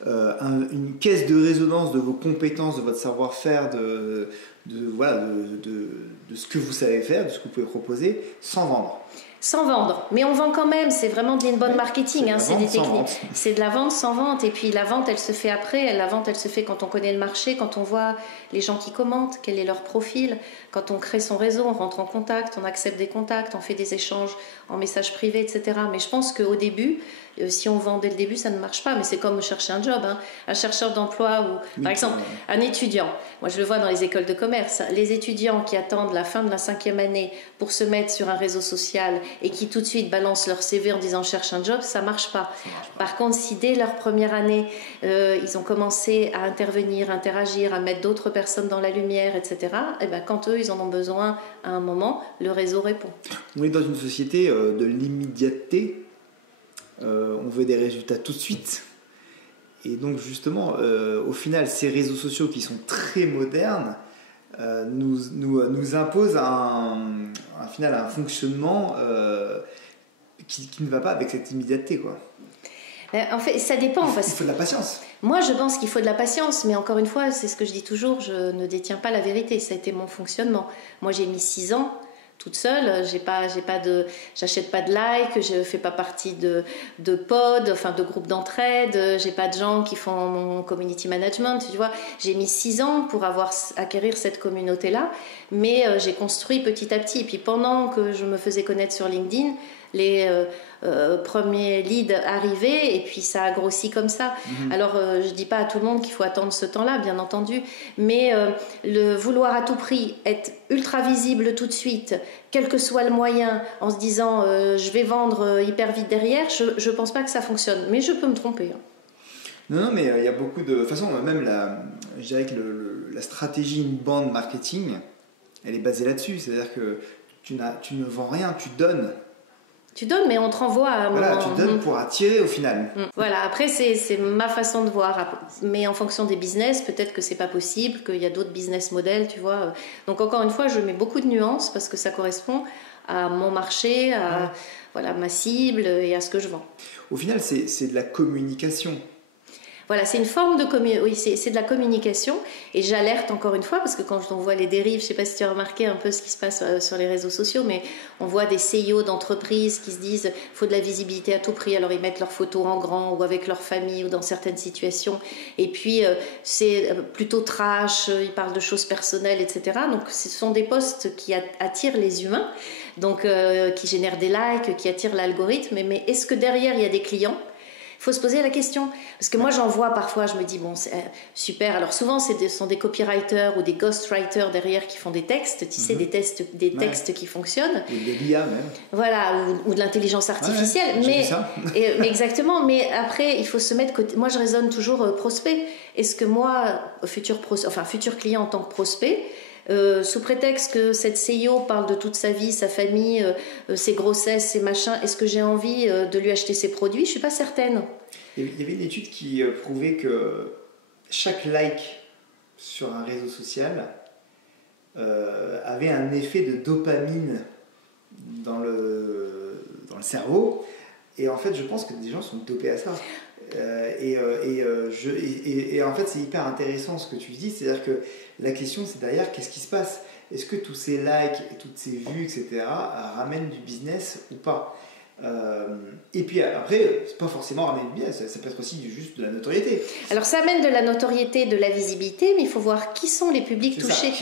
une caisse de résonance de vos compétences, de votre savoir-faire, de ce que vous savez faire, de ce que vous pouvez proposer, sans vendre. Sans vendre, mais on vend quand même, c'est vraiment de l'inbound marketing, c'est des techniques. C'est de la vente sans vente, et puis la vente elle se fait après, la vente elle se fait quand on connaît le marché, quand on voit les gens qui commentent, quel est leur profil, quand on crée son réseau, on rentre en contact, on accepte des contacts, on fait des échanges en messages privés, etc. Mais je pense qu'au début, si on vend dès le début, ça ne marche pas, mais c'est comme chercher un job, hein. Un chercheur d'emploi ou par exemple un étudiant. Moi je le vois dans les écoles de commerce, les étudiants qui attendent la fin de la 5e année pour se mettre sur un réseau social et qui tout de suite balancent leur CV en disant cherche un job, ça marche pas. Par contre, si dès leur première année ils ont commencé à intervenir, interagir, à mettre d'autres personnes dans la lumière, etc., et ben, quand eux ils en ont besoin à un moment, le réseau répond. On est dans une société de l'immédiateté. On veut des résultats tout de suite, et donc justement au final ces réseaux sociaux qui sont très modernes nous imposent un fonctionnement qui ne va pas avec cette immédiateté, quoi. En fait, ça dépend. Il faut de la patience. Moi, je pense qu'il faut de la patience, mais encore une fois, c'est ce que je dis toujours, je ne détiens pas la vérité. Ça a été mon fonctionnement. Moi, j'ai mis 6 ans toute seule. J'achète pas de likes, je fais pas partie de pod, enfin de groupes d'entraide. J'ai pas de gens qui font mon community management. Tu vois, j'ai mis 6 ans pour acquérir cette communauté-là, mais j'ai construit petit à petit. Et puis pendant que je me faisais connaître sur LinkedIn, les premiers leads arrivaient et puis ça a grossi comme ça. Alors je dis pas à tout le monde qu'il faut attendre ce temps-là, bien entendu, mais le vouloir à tout prix être ultra visible tout de suite, quel que soit le moyen, en se disant je vais vendre hyper vite derrière, je pense pas que ça fonctionne, mais je peux me tromper. Non, mais il y a beaucoup de... De toute façon, même je dirais que la stratégie inbound marketing, elle est basée là-dessus, c'est-à-dire que tu ne vends rien, tu donnes. Tu donnes, mais on te renvoie à un voilà, moment. Tu donnes pour attirer au final. Voilà, après, c'est ma façon de voir. Mais en fonction des business, peut-être que c'est pas possible, qu'il y a d'autres business models, tu vois. Donc, encore une fois, je mets beaucoup de nuances parce que ça correspond à mon marché, à voilà, ma cible et à ce que je vends. Au final, c'est de la communication. Voilà, c'est une forme de oui, c'est de la communication et j'alerte encore une fois parce que quand on voit les dérives, je sais pas si tu as remarqué un peu ce qui se passe sur les réseaux sociaux, mais on voit des CEO d'entreprises qui se disent faut de la visibilité à tout prix, alors ils mettent leurs photos en grand ou avec leur famille ou dans certaines situations et puis c'est plutôt trash, ils parlent de choses personnelles, etc. Donc ce sont des posts qui attirent les humains, donc qui génèrent des likes, qui attirent l'algorithme, mais est-ce que derrière il y a des clients ? Il faut se poser la question. Parce que moi, j'en vois parfois, je me dis, bon, c'est super. Alors souvent, ce sont des copywriters ou des ghostwriters derrière qui font des textes, tu sais, des textes qui fonctionnent. Ou de l'IA même. Voilà, ou de l'intelligence artificielle. Ouais, mais, mais exactement. Mais après, il faut se mettre côté. Moi, je raisonne toujours prospect. Est-ce que moi, futur client en tant que prospect, sous prétexte que cette CEO parle de toute sa vie, sa famille, ses grossesses, ses machins, est-ce que j'ai envie de lui acheter ses produits ? Je suis pas certaine. Il y avait une étude qui prouvait que chaque like sur un réseau social avait un effet de dopamine dans le cerveau, et en fait je pense que des gens sont dopés à ça. Et en fait c'est hyper intéressant ce que tu dis, c'est-à-dire que la question c'est derrière qu'est-ce qui se passe, est-ce que tous ces likes et toutes ces vues etc. ramènent du business ou pas, et puis après c'est pas forcément ramener du business, ça peut être aussi juste de la notoriété. Alors ça amène de la notoriété, de la visibilité, mais il faut voir qui sont les publics touchés.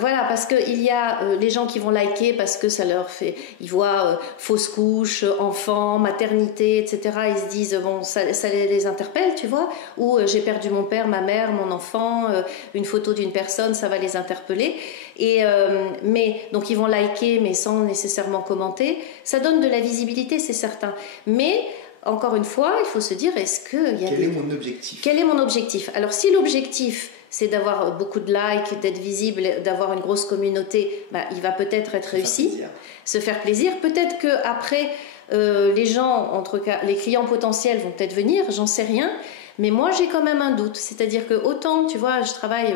Voilà, parce qu'il y a les gens qui vont liker parce que ça leur fait, ils voient fausse couche, enfant, maternité, etc. Ils se disent bon, ça les interpelle, tu vois, ou j'ai perdu mon père, ma mère, mon enfant, une photo d'une personne, ça va les interpeller. Mais donc ils vont liker, mais sans nécessairement commenter. Ça donne de la visibilité, c'est certain. Mais encore une fois, il faut se dire quel est mon objectif ? Quel est mon objectif ? Alors si l'objectif c'est d'avoir beaucoup de likes, d'être visible, d'avoir une grosse communauté, il va peut-être être réussi, se faire plaisir. Peut-être que après les gens, en tout cas les clients potentiels vont peut-être venir, j'en sais rien. Mais moi, j'ai quand même un doute. C'est-à-dire que autant, tu vois, je travaille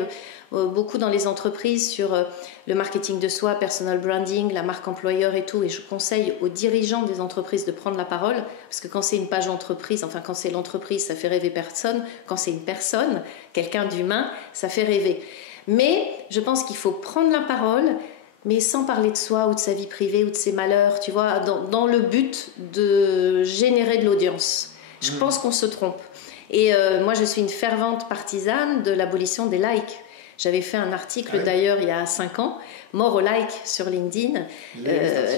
beaucoup dans les entreprises sur le marketing de soi, personal branding, la marque employeur et tout, et je conseille aux dirigeants des entreprises de prendre la parole, parce que quand c'est une page entreprise, enfin quand c'est l'entreprise, ça fait rêver personne. Quand c'est une personne, quelqu'un d'humain, ça fait rêver. Mais je pense qu'il faut prendre la parole, mais sans parler de soi ou de sa vie privée ou de ses malheurs, tu vois, dans le but de générer de l'audience. Je pense qu'on se trompe. Et moi, je suis une fervente partisane de l'abolition des likes. J'avais fait un article d'ailleurs il y a 5 ans, mort au like sur LinkedIn.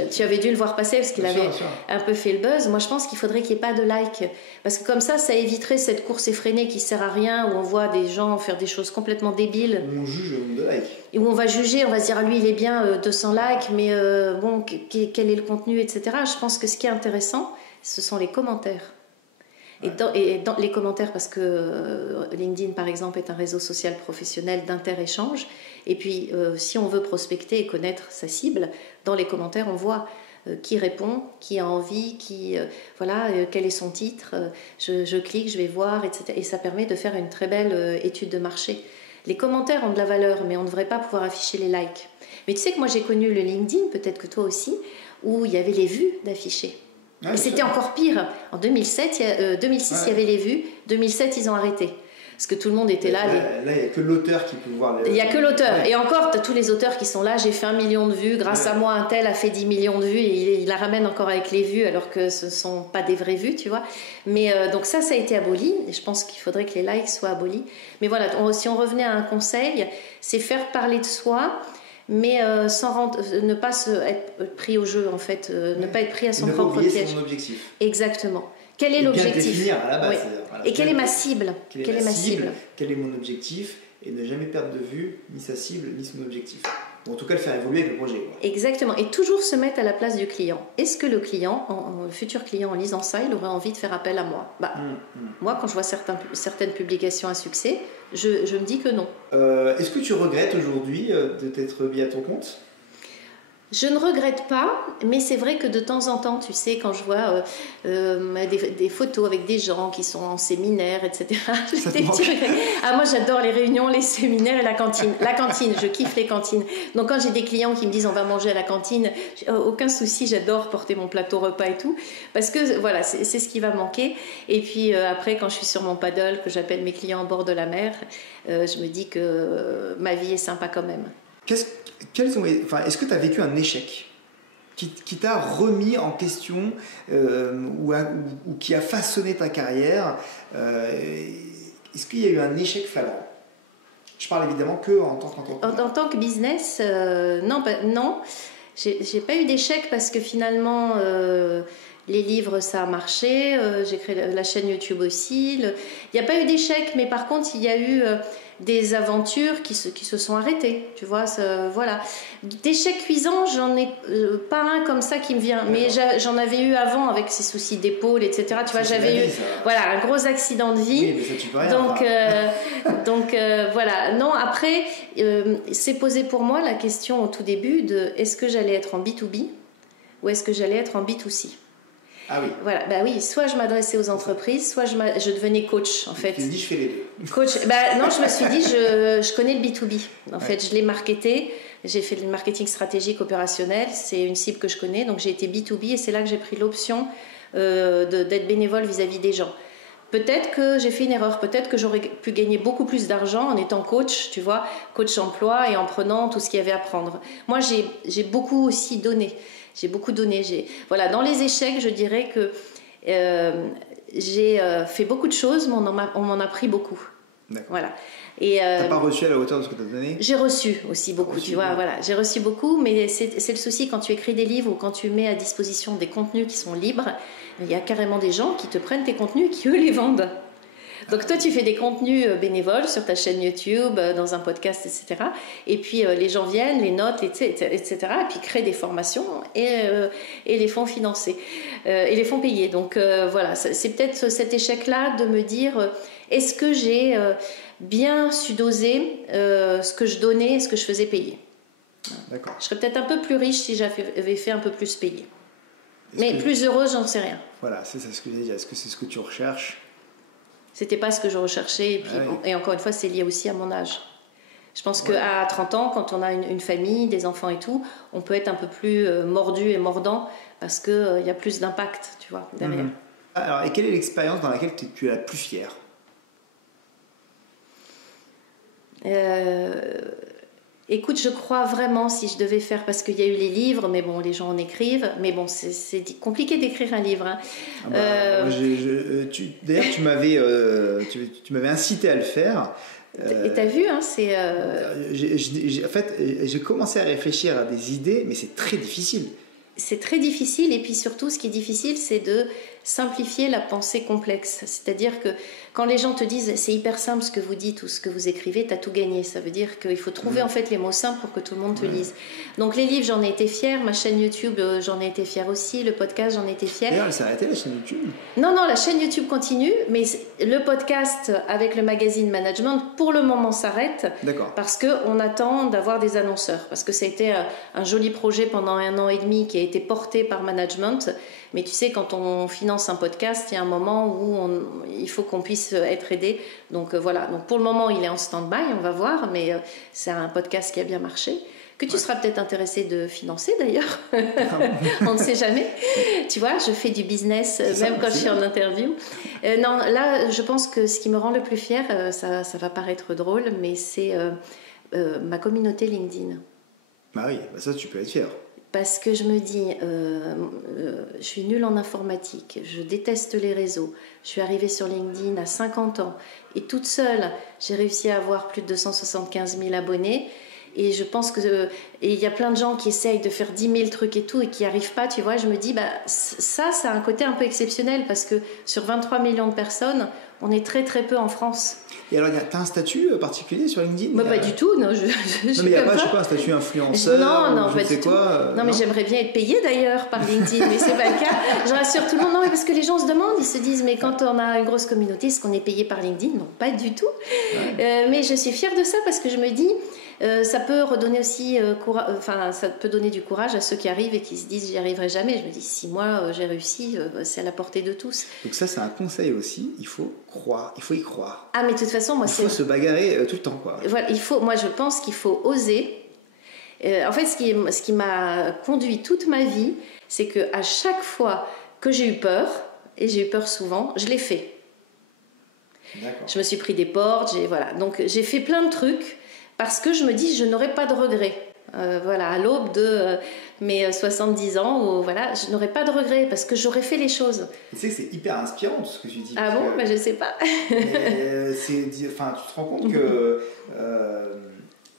Tu avais dû le voir passer parce qu'il avait un peu fait le buzz. Moi, je pense qu'il faudrait qu'il n'y ait pas de like. Parce que comme ça éviterait cette course effrénée qui ne sert à rien, où on voit des gens faire des choses complètement débiles. Où on juge le nombre de likes. Et où on va juger, on va se dire, lui, il est bien, 200 likes, mais bon, quel est le contenu, etc. Je pense que ce qui est intéressant, ce sont les commentaires. Et dans les commentaires, parce que LinkedIn, par exemple, est un réseau social professionnel d'inter-échange. Et puis, si on veut prospecter et connaître sa cible, dans les commentaires, on voit qui répond, qui a envie, quel est son titre. Je clique, je vais voir, etc. Et ça permet de faire une très belle étude de marché. Les commentaires ont de la valeur, mais on ne devrait pas pouvoir afficher les likes. Mais tu sais que moi, j'ai connu le LinkedIn, peut-être que toi aussi, où il y avait les vues d'afficher. Et c'était encore pire. En 2006, il y avait les vues. 2007, ils ont arrêté. parce que tout le monde était là. Là, il n'y a que l'auteur qui peut voir. Il n'y a que l'auteur. Ouais. Et encore, tu as tous les auteurs qui sont là. J'ai fait 1 million de vues. Grâce à moi, un tel a fait 10 millions de vues. Et il la ramène encore avec les vues, alors que ce ne sont pas des vraies vues, tu vois. Mais donc ça a été aboli. Et je pense qu'il faudrait que les likes soient abolis. Mais voilà, si on revenait à un conseil, c'est faire parler de soi, mais ne pas être pris au jeu, en fait. Ne pas être pris à son propre piège. Ne pas oublier son objectif. Exactement. Quel est l'objectif ? Bien définir à la base. Oui. Voilà, et quelle est ma cible ? Quelle est ma cible ? Quel est mon objectif ? Et ne jamais perdre de vue ni sa cible ni son objectif. Ou en tout cas le faire évoluer avec le projet. Quoi. Exactement. Et toujours se mettre à la place du client. Est-ce que le client, le futur client en lisant ça, il aurait envie de faire appel à moi ? Moi, quand je vois certaines publications à succès, je me dis que non. Est-ce que tu regrettes aujourd'hui de t'être mis à ton compte ? Je ne regrette pas, mais c'est vrai que de temps en temps, tu sais, quand je vois des photos avec des gens qui sont en séminaire, etc. Moi, j'adore les réunions, les séminaires et la cantine. La cantine, je kiffe les cantines. Donc, quand j'ai des clients qui me disent on va manger à la cantine, aucun souci, j'adore porter mon plateau repas et tout, parce que voilà, c'est ce qui va manquer. Et puis après, quand je suis sur mon paddle, que j'appelle mes clients au bord de la mer, je me dis que ma vie est sympa quand même. Est-ce que tu as vécu un échec qui t'a remis en question ou qui a façonné ta carrière Est-ce qu'il y a eu un échec flagrant ? Je parle évidemment que en tant qu'entrepreneur. En tant que business, non. J'ai pas eu d'échec parce que finalement, les livres, ça a marché. J'ai créé la chaîne YouTube aussi. Il n'y a pas eu d'échec, mais par contre, il y a eu des aventures qui se sont arrêtées, tu vois, voilà. D'échecs cuisants, j'en ai pas un comme ça qui me vient, mais j'en avais eu avant avec ces soucis d'épaule, etc. Tu vois, j'avais eu un gros accident de vie. Oui, mais ça, tu peux rien, donc voilà. Non, après, c'est posé pour moi la question au tout début de est-ce que j'allais être en B2B ou est-ce que j'allais être en B2C ? Ah oui. Voilà, oui, soit je m'adressais aux entreprises, soit je devenais coach en fait. Tu me dis je fais les deux. Coach, non, je me suis dit je connais le B2B. En fait, je l'ai marketé, j'ai fait le marketing stratégique opérationnel, c'est une cible que je connais, donc j'ai été B2B et c'est là que j'ai pris l'option d'être bénévole vis-à-vis des gens. Peut-être que j'ai fait une erreur, peut-être que j'aurais pu gagner beaucoup plus d'argent en étant coach, tu vois, coach emploi et en prenant tout ce qu'il y avait à prendre. Moi, j'ai beaucoup aussi donné. J'ai beaucoup donné. Voilà, dans les échecs, je dirais que j'ai fait beaucoup de choses, mais on m'en a pris beaucoup. D'accord. Voilà. T'as pas reçu à la hauteur de ce que tu as donné ? J'ai reçu aussi beaucoup, tu vois. Voilà, j'ai reçu beaucoup, mais c'est le souci quand tu écris des livres ou quand tu mets à disposition des contenus qui sont libres. Il y a carrément des gens qui te prennent tes contenus et qui, eux, les vendent. Donc toi, tu fais des contenus bénévoles sur ta chaîne YouTube, dans un podcast, etc. Et puis les gens viennent, les notent, etc. Et puis créent des formations et les font financer, et les font payer. Donc voilà, c'est peut-être cet échec-là de me dire, est-ce que j'ai bien su doser ce que je donnais et ce que je faisais payer ? D'accord. Je serais peut-être un peu plus riche si j'avais fait un peu plus payer. Mais plus heureuse, j'en sais rien. Voilà, c'est ça ce que je veux dire. Est-ce que c'est ce que tu recherches ? C'était pas ce que je recherchais. Et, puis, et encore une fois, c'est lié aussi à mon âge. Je pense qu'à 30 ans, quand on a une famille, des enfants et tout, on peut être un peu plus mordu et mordant parce qu'il y a plus d'impact, tu vois, derrière. Alors, et quelle est l'expérience dans laquelle tu es la plus fière ? Écoute, je crois vraiment, si je devais faire, parce qu'il y a eu les livres, mais bon, les gens en écrivent, mais bon, c'est compliqué d'écrire un livre. Hein. D'ailleurs, tu m'avais incité à le faire. Et t'as vu, hein, c'est... En fait, j'ai commencé à réfléchir à des idées, mais c'est très difficile. C'est très difficile, et puis surtout, ce qui est difficile, c'est de simplifier la pensée complexe. C'est-à-dire que quand les gens te disent c'est hyper simple ce que vous dites ou ce que vous écrivez, t'as tout gagné. Ça veut dire qu'il faut trouver en fait les mots simples pour que tout le monde te lise. Donc les livres, j'en ai été fière. Ma chaîne YouTube, j'en ai été fière aussi. Le podcast, j'en ai été fière. D'ailleurs, elle s'est arrêtée, la chaîne YouTube ? Non, la chaîne YouTube continue, mais le podcast avec le magazine Management, pour le moment, s'arrête. D'accord. Parce qu'on attend d'avoir des annonceurs. Parce que ça a été un joli projet pendant 1 an et demi qui a été porté par Management. Mais tu sais, quand on finance un podcast, il y a un moment où il faut qu'on puisse être aidé. Donc voilà. Donc pour le moment, il est en stand-by, on va voir. Mais c'est un podcast qui a bien marché, que tu seras peut-être intéressé de financer d'ailleurs. On ne sait jamais. Tu vois, je fais du business même quand je suis en interview. Non, là, je pense que ce qui me rend le plus fière, ça va paraître drôle, mais c'est ma communauté LinkedIn. Bah oui, ça tu peux être fier. Parce que je me dis, je suis nulle en informatique, je déteste les réseaux. Je suis arrivée sur LinkedIn à 50 ans et toute seule, j'ai réussi à avoir plus de 275 000 abonnés. Et je pense que il y a plein de gens qui essayent de faire 10 000 trucs et tout et qui n'y arrivent pas, tu vois. Je me dis, ça a un côté un peu exceptionnel parce que sur 23 millions de personnes, on est très très peu en France. Et alors, tu as un statut particulier sur LinkedIn? Pas du tout, non. Non, mais il n'y a pas, je sais pas, un statut influenceur? Non, pas du tout. Non, mais j'aimerais bien être payée d'ailleurs par LinkedIn, mais c'est pas le cas. Je rassure tout le monde. Non, mais parce que les gens se demandent, ils se disent, mais quand on a une grosse communauté, est-ce qu'on est payé par LinkedIn? Non, pas du tout. Ouais. Mais je suis fière de ça parce que je me dis, ça peut redonner aussi ça peut donner du courage à ceux qui arrivent et qui se disent j'y arriverai jamais. Je me dis si moi j'ai réussi, c'est à la portée de tous. Donc ça c'est un conseil aussi, il faut croire, il faut y croire. Ah mais de toute façon moi il faut se bagarrer tout le temps quoi. Voilà, moi je pense qu'il faut oser. En fait ce qui m'a conduit toute ma vie, c'est que à chaque fois que j'ai eu peur, et j'ai eu peur souvent, je l'ai fait. D'accord. Je me suis pris des portes, donc j'ai fait plein de trucs. Parce que je me dis, je n'aurai pas de regrets. À l'aube de mes 70 ans, je n'aurai pas de regrets parce que j'aurais fait les choses. Tu sais que c'est hyper inspirant tout ce que tu dis. Ah bon, je ne sais pas. Tu te rends compte que,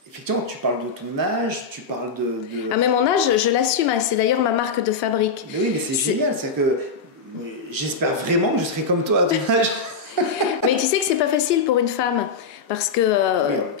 effectivement, tu parles de ton âge, tu parles de... Ah mais mon âge, je l'assume, c'est d'ailleurs ma marque de fabrique. Mais oui, mais c'est génial, c'est que j'espère vraiment que je serai comme toi à ton âge. Mais tu sais que c'est pas facile pour une femme. Parce que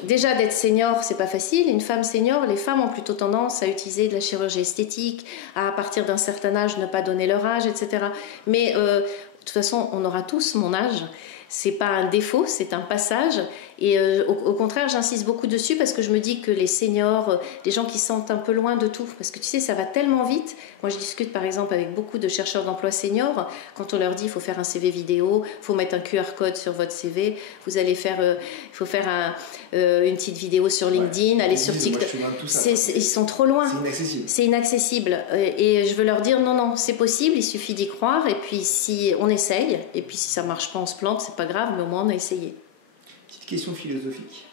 déjà d'être senior, c'est pas facile. Une femme senior, les femmes ont plutôt tendance à utiliser de la chirurgie esthétique, à partir d'un certain âge ne pas donner leur âge, etc. Mais de toute façon, on aura tous mon âge. C'est pas un défaut, c'est un passage. Et au contraire, j'insiste beaucoup dessus parce que je me dis que les seniors, les gens qui se sentent un peu loin de tout, parce que tu sais, ça va tellement vite. Moi, je discute par exemple avec beaucoup de chercheurs d'emploi seniors. Quand on leur dit, il faut faire un CV vidéo, il faut mettre un QR code sur votre CV, vous allez faire, il faut faire une petite vidéo sur LinkedIn, aller sur TikTok. Ils sont trop loin. C'est inaccessible. C'est inaccessible. Et je veux leur dire, non, c'est possible, il suffit d'y croire. Et puis si on essaye, et puis si ça marche pas, on se plante, c'est pas grave, mais au moins on a essayé. Petite question philosophique.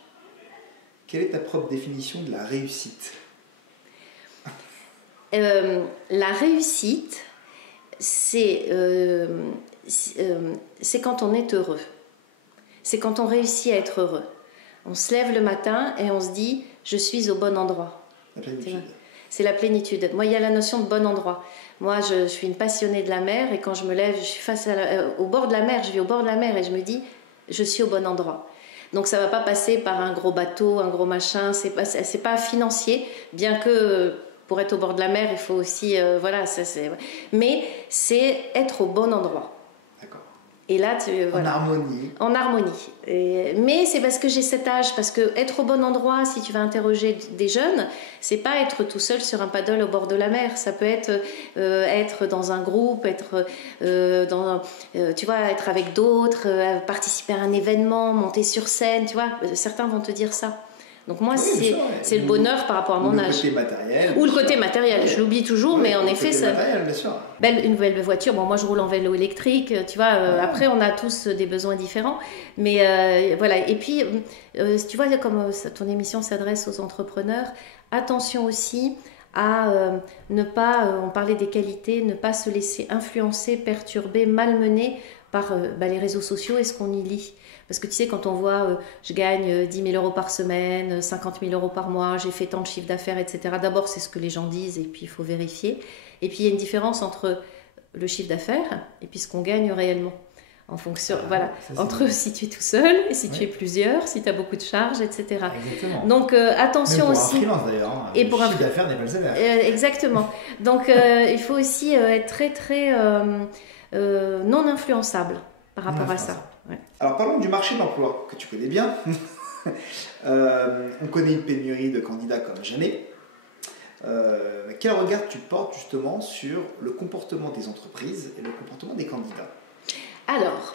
Quelle est ta propre définition de la réussite? La réussite, c'est quand on est heureux. C'est quand on réussit à être heureux. On se lève le matin et on se dit « je suis au bon endroit ». La plénitude. C'est la plénitude. Moi, il y a la notion de bon endroit. Moi, je suis une passionnée de la mer et quand je me lève, je suis au bord de la mer, je vis au bord de la mer et je me dis « je suis au bon endroit ». Donc ça ne va pas passer par un gros bateau, un gros machin, c'est pas financier, bien que pour être au bord de la mer, il faut aussi... Mais c'est être au bon endroit. D'accord. Et là, en harmonie. En harmonie. Mais c'est parce que j'ai cet âge, parce que être au bon endroit, si tu vas interroger des jeunes, c'est pas être tout seul sur un paddle au bord de la mer. Ça peut être être dans un groupe, être être avec d'autres, participer à un événement, monter sur scène, tu vois. Certains vont te dire ça. Donc moi, c'est le bonheur par rapport à mon âge. Ou le côté matériel. Ou le côté matériel, je l'oublie toujours, mais en effet... Le matériel, bien sûr. Une belle voiture, bon moi je roule en vélo électrique, tu vois, après on a tous des besoins différents, mais voilà. Et puis, tu vois, comme ton émission s'adresse aux entrepreneurs, attention aussi à ne pas, on parlait des qualités, ne pas se laisser influencer, perturber, malmener par les réseaux sociaux et ce qu'on y lit. Parce que tu sais, quand on voit je gagne 10 000 € par semaine, 50 000 € par mois, j'ai fait tant de chiffre d'affaires, etc. D'abord, c'est ce que les gens disent et puis il faut vérifier. Et puis, il y a une différence entre le chiffre d'affaires et puis ce qu'on gagne réellement. En fonction, entre si tu es tout seul et si tu es plusieurs, si tu as beaucoup de charges, etc. Exactement. Donc, attention même pour aussi. Un freelance d'ailleurs. Et le chiffre d'affaires n'est pas le salaire. Exactement. Donc, il faut aussi être très, très non influençable par rapport à ça. Ouais. Alors parlons du marché de l'emploi que tu connais bien. On connaît une pénurie de candidats comme jamais. Quel regard tu portes justement sur le comportement des entreprises et le comportement des candidats? Alors,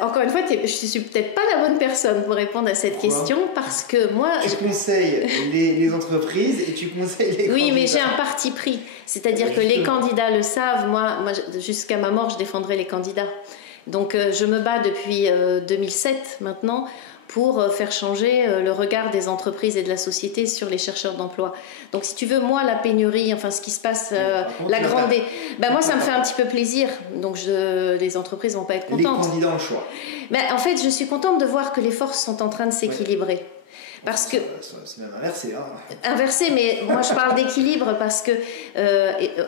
Encore une fois, je ne suis peut-être pas la bonne personne pour répondre à cette question parce que moi... Tu conseilles les entreprises et tu conseilles les candidats. Oui, mais j'ai un parti pris. C'est-à-dire que les candidats le savent. Moi, jusqu'à ma mort, je défendrai les candidats. Donc, je me bats depuis 2007 maintenant pour faire changer le regard des entreprises et de la société sur les chercheurs d'emploi. Donc, si tu veux, moi, la pénurie, enfin, ce qui se passe, la grande... moi, ça me fait un petit peu plaisir. Donc, les entreprises ne vont pas être contentes. Les candidats ont le choix. En fait, je suis contente de voir que les forces sont en train de s'équilibrer. Parce que c'est même inversé. Inversé, mais moi je parle d'équilibre parce que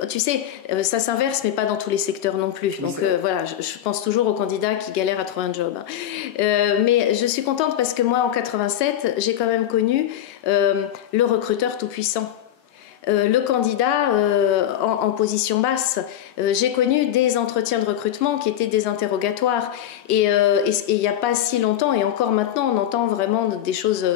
tu sais, ça s'inverse, mais pas dans tous les secteurs non plus. Donc voilà, je pense toujours aux candidats qui galèrent à trouver un job. Mais je suis contente parce que moi en 87, j'ai quand même connu le recruteur tout puissant. Le candidat en position basse. J'ai connu des entretiens de recrutement qui étaient des interrogatoires et il n'y a pas si longtemps et encore maintenant on entend vraiment des choses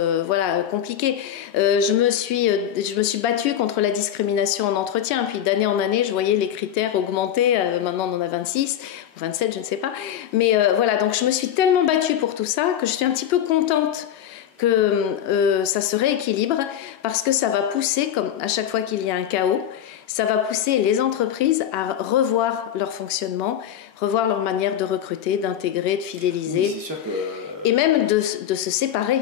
compliquées. Je me suis battue contre la discrimination en entretien, puis d'année en année je voyais les critères augmenter. Maintenant on en a 26 ou 27, je ne sais pas, mais donc je me suis tellement battue pour tout ça que je suis un petit peu contente que ça se rééquilibre parce que ça va pousser, comme à chaque fois qu'il y a un chaos, ça va pousser les entreprises à revoir leur fonctionnement, revoir leur manière de recruter, d'intégrer, de fidéliser, oui, c'est sûr que... et même de se séparer.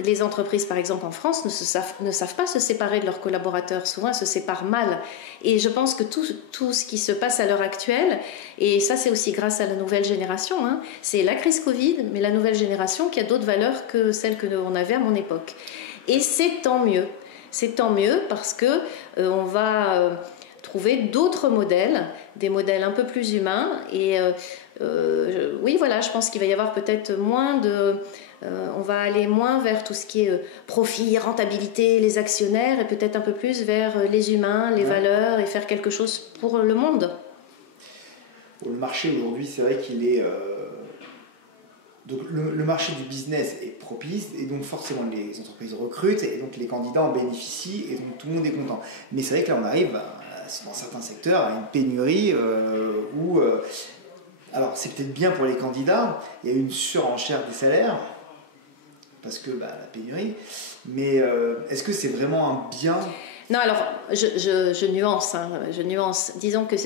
Les entreprises, par exemple, en France, ne savent pas se séparer de leurs collaborateurs. Souvent, elles se séparent mal. Et je pense que tout ce qui se passe à l'heure actuelle, et ça, c'est aussi grâce à la nouvelle génération, c'est la crise Covid, mais la nouvelle génération qui a d'autres valeurs que celles qu'on avait à mon époque. Et c'est tant mieux. C'est tant mieux parce que on va trouver d'autres modèles, des modèles un peu plus humains. Et je pense qu'il va y avoir peut-être moins de... on va aller moins vers tout ce qui est profit, rentabilité, les actionnaires, et peut-être un peu plus vers les humains, les valeurs, et faire quelque chose pour le monde. Le marché aujourd'hui, c'est vrai qu'il est... Donc le marché du business est propice, et donc forcément les entreprises recrutent, et donc les candidats en bénéficient, et donc tout le monde est content. Mais c'est vrai que là on arrive, dans certains secteurs, à une pénurie où... alors c'est peut-être bien pour les candidats, il y a une surenchère des salaires, parce que la pénurie, mais est-ce que c'est vraiment un bien? Non, alors je nuance, je nuance. Disons que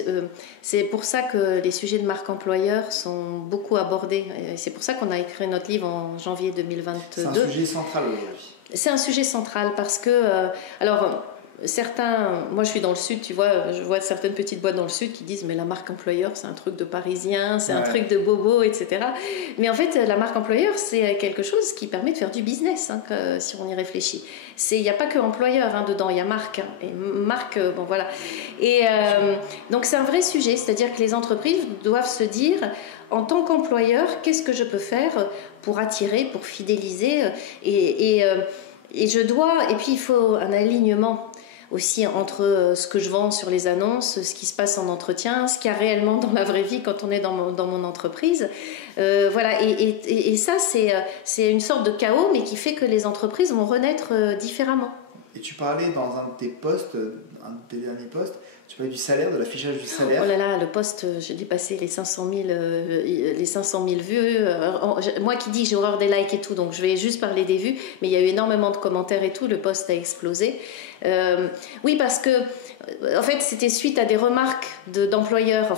c'est pour ça que les sujets de marque employeur sont beaucoup abordés. Et c'est pour ça qu'on a écrit notre livre en janvier 2022. C'est un sujet central aujourd'hui. C'est un sujet central parce que, moi je suis dans le sud, tu vois, je vois certaines petites boîtes dans le sud qui disent mais la marque employeur c'est un truc de parisien, c'est un truc de bobo, etc. Mais en fait la marque employeur c'est quelque chose qui permet de faire du business, si on y réfléchit. Il n'y a pas que employeur dedans, il y a marque. Et marque, voilà. Et donc c'est un vrai sujet, c'est-à-dire que les entreprises doivent se dire en tant qu'employeur, qu'est-ce que je peux faire pour attirer, pour fidéliser et puis il faut un alignement aussi entre ce que je vends sur les annonces, ce qui se passe en entretien, ce qu'il y a réellement dans la vraie vie quand on est dans mon entreprise. Et ça, c'est une sorte de chaos, mais qui fait que les entreprises vont renaître différemment. Et tu parlais dans un de tes posts, un de tes derniers posts, tu parlais du salaire, de l'affichage du salaire. Oh là là, le post, j'ai dû passer les 500 000 vues. Moi qui dis j'ai horreur des likes et tout, donc je vais juste parler des vues, mais il y a eu énormément de commentaires et tout, le post a explosé. Oui, parce que en fait, c'était suite à des remarques d'employeurs,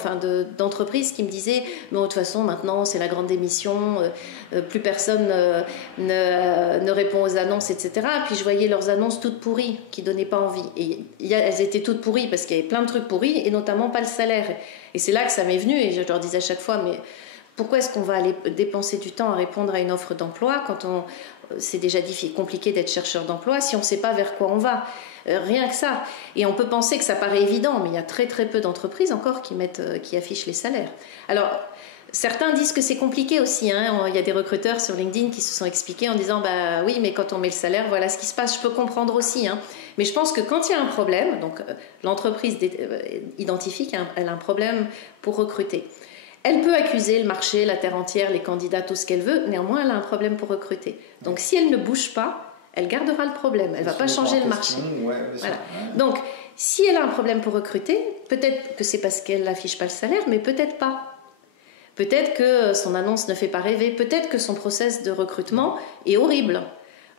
d'entreprises qui me disaient mais de toute façon, maintenant, c'est la grande démission, plus personne ne répond aux annonces, etc. Puis je voyais leurs annonces toutes pourries, qui ne donnaient pas envie. Et elles étaient toutes pourries parce qu'il y avait plein de trucs pourris, et notamment pas le salaire. Et c'est là que ça m'est venu, et je leur disais à chaque fois, mais pourquoi est-ce qu'on va aller dépenser du temps à répondre à une offre d'emploi quand c'est déjà compliqué d'être chercheur d'emploi si on ne sait pas vers quoi on va? Rien que ça. Et on peut penser que ça paraît évident, mais il y a très très peu d'entreprises encore qui affichent les salaires. Alors, certains disent que c'est compliqué aussi. Il y a des recruteurs sur LinkedIn qui se sont expliqués en disant oui, mais quand on met le salaire, voilà ce qui se passe. Je peux comprendre aussi. Mais je pense que quand il y a un problème, donc l'entreprise identifie qu'elle a un problème pour recruter. Elle peut accuser le marché, la terre entière, les candidats, tout ce qu'elle veut. Néanmoins, elle a un problème pour recruter. Donc, si elle ne bouge pas, elle gardera le problème. Elle ne va pas changer le marché. Voilà. Donc, si elle a un problème pour recruter, peut-être que c'est parce qu'elle n'affiche pas le salaire, mais peut-être pas. Peut-être que son annonce ne fait pas rêver. Peut-être que son process de recrutement est horrible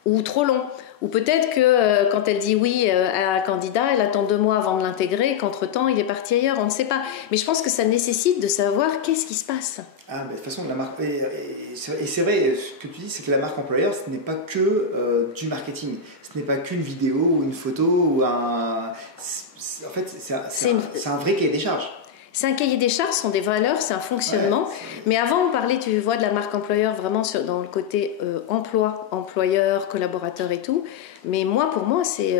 ou trop long. Ou peut-être que quand elle dit oui à un candidat, elle attend 2 mois avant de l'intégrer, qu'entre-temps, il est parti ailleurs. On ne sait pas. Mais je pense que ça nécessite de savoir qu'est-ce qui se passe. Ah, mais de toute façon, la marque... Et c'est vrai, ce que tu dis, c'est que la marque employeur, ce n'est pas que du marketing. Ce n'est pas qu'une vidéo ou une photo ou un... En fait, c'est un vrai cahier des charges. C'est un cahier des charges, ce sont des valeurs, c'est un fonctionnement. Mais avant, on parlait, tu vois, de la marque employeur vraiment dans le côté emploi, employeur, collaborateur et tout. Mais pour moi, c'est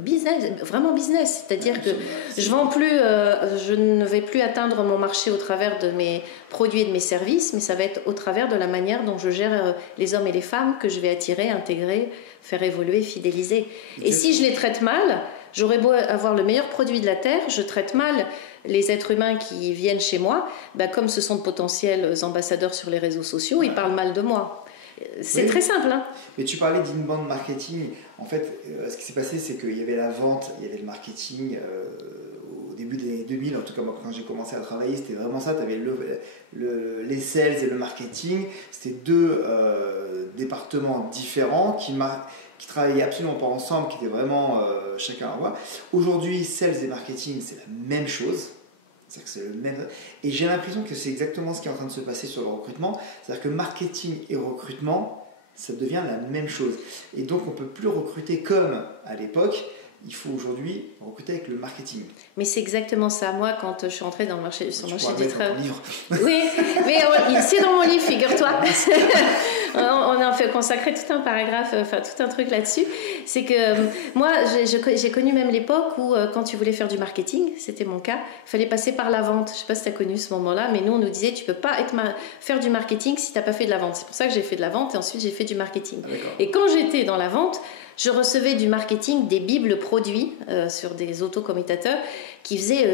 business, vraiment business. C'est-à-dire que je ne vais plus atteindre mon marché au travers de mes produits et de mes services, mais ça va être au travers de la manière dont je gère les hommes et les femmes que je vais attirer, intégrer, faire évoluer, fidéliser. Et si je les traite mal, j'aurais beau avoir le meilleur produit de la Terre, je traite mal les êtres humains qui viennent chez moi, comme ce sont de potentiels ambassadeurs sur les réseaux sociaux, ils parlent mal de moi. C'est très simple. Hein. Mais tu parlais d'inbound marketing. En fait, ce qui s'est passé, c'est qu'il y avait la vente, il y avait le marketing. Au début des années 2000, en tout cas moi, quand j'ai commencé à travailler, c'était vraiment ça. Tu avais les sales et le marketing. C'était 2 départements différents qui travaillaient absolument pas ensemble, qui étaient vraiment chacun à voix. Aujourd'hui, sales et marketing, c'est la même chose. C'est-à-dire que c'est le même... Et j'ai l'impression que c'est exactement ce qui est en train de se passer sur le recrutement. C'est-à-dire que marketing et recrutement, ça devient la même chose. Et donc, on ne peut plus recruter comme à l'époque. Il faut aujourd'hui recruter avec le marketing. Mais c'est exactement ça. Moi, quand je suis entrée dans le marché, sur le marché du travail... Oui, mais c'est dans mon livre, figure-toi. On a fait consacrer tout un paragraphe, enfin tout un truc là-dessus. C'est que moi, j'ai connu même l'époque où quand tu voulais faire du marketing, c'était mon cas, il fallait passer par la vente. Je ne sais pas si tu as connu ce moment-là, mais nous, on nous disait tu ne peux pas faire du marketing si tu n'as pas fait de la vente. C'est pour ça que j'ai fait de la vente et ensuite j'ai fait du marketing. Et quand j'étais dans la vente, je recevais du marketing des bibles produits sur des autocommutateurs qui faisaient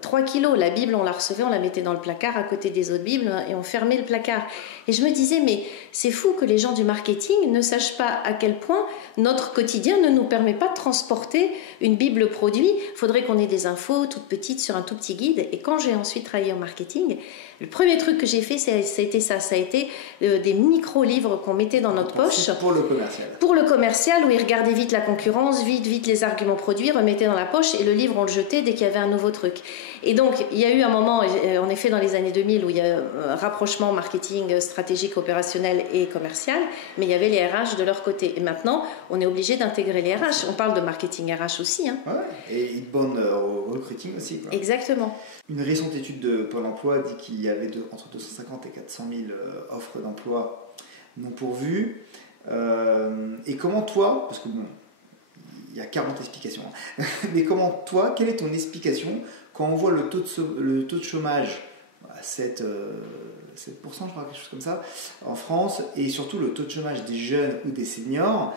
3 kilos. La Bible, on la recevait, on la mettait dans le placard à côté des autres Bibles et on fermait le placard. Et je me disais, mais c'est fou que les gens du marketing ne sachent pas à quel point notre quotidien ne nous permet pas de transporter une Bible produit. Il faudrait qu'on ait des infos toutes petites sur un tout petit guide. Et quand j'ai ensuite travaillé en marketing, le premier truc que j'ai fait, ça a été ça. Ça a été des micro-livres qu'on mettait dans notre poche. Pour le commercial. Pour le commercial, où il regardait vite la concurrence, vite les arguments produits, remettait dans la poche et le livre, on le jetait dès qu'il y avait un nouveau truc. Et donc, il y a eu un moment, en effet, dans les années 2000, où il y a un rapprochement marketing, stratégique, opérationnel et commercial, mais il y avait les RH de leur côté. Et maintenant, on est obligé d'intégrer les RH. On parle de marketing RH aussi. Hein. Ouais, et inbound recruiting aussi. Quoi. Exactement. Une récente étude de Pôle emploi dit qu'il y avait entre 250 et 400 000 offres d'emploi non pourvues. Et comment toi, parce que bon, il y a 40 explications, hein, mais comment toi, quelle est ton explication quand on voit le taux de chômage à 7%, je crois, quelque chose comme ça, en France, et surtout le taux de chômage des jeunes ou des seniors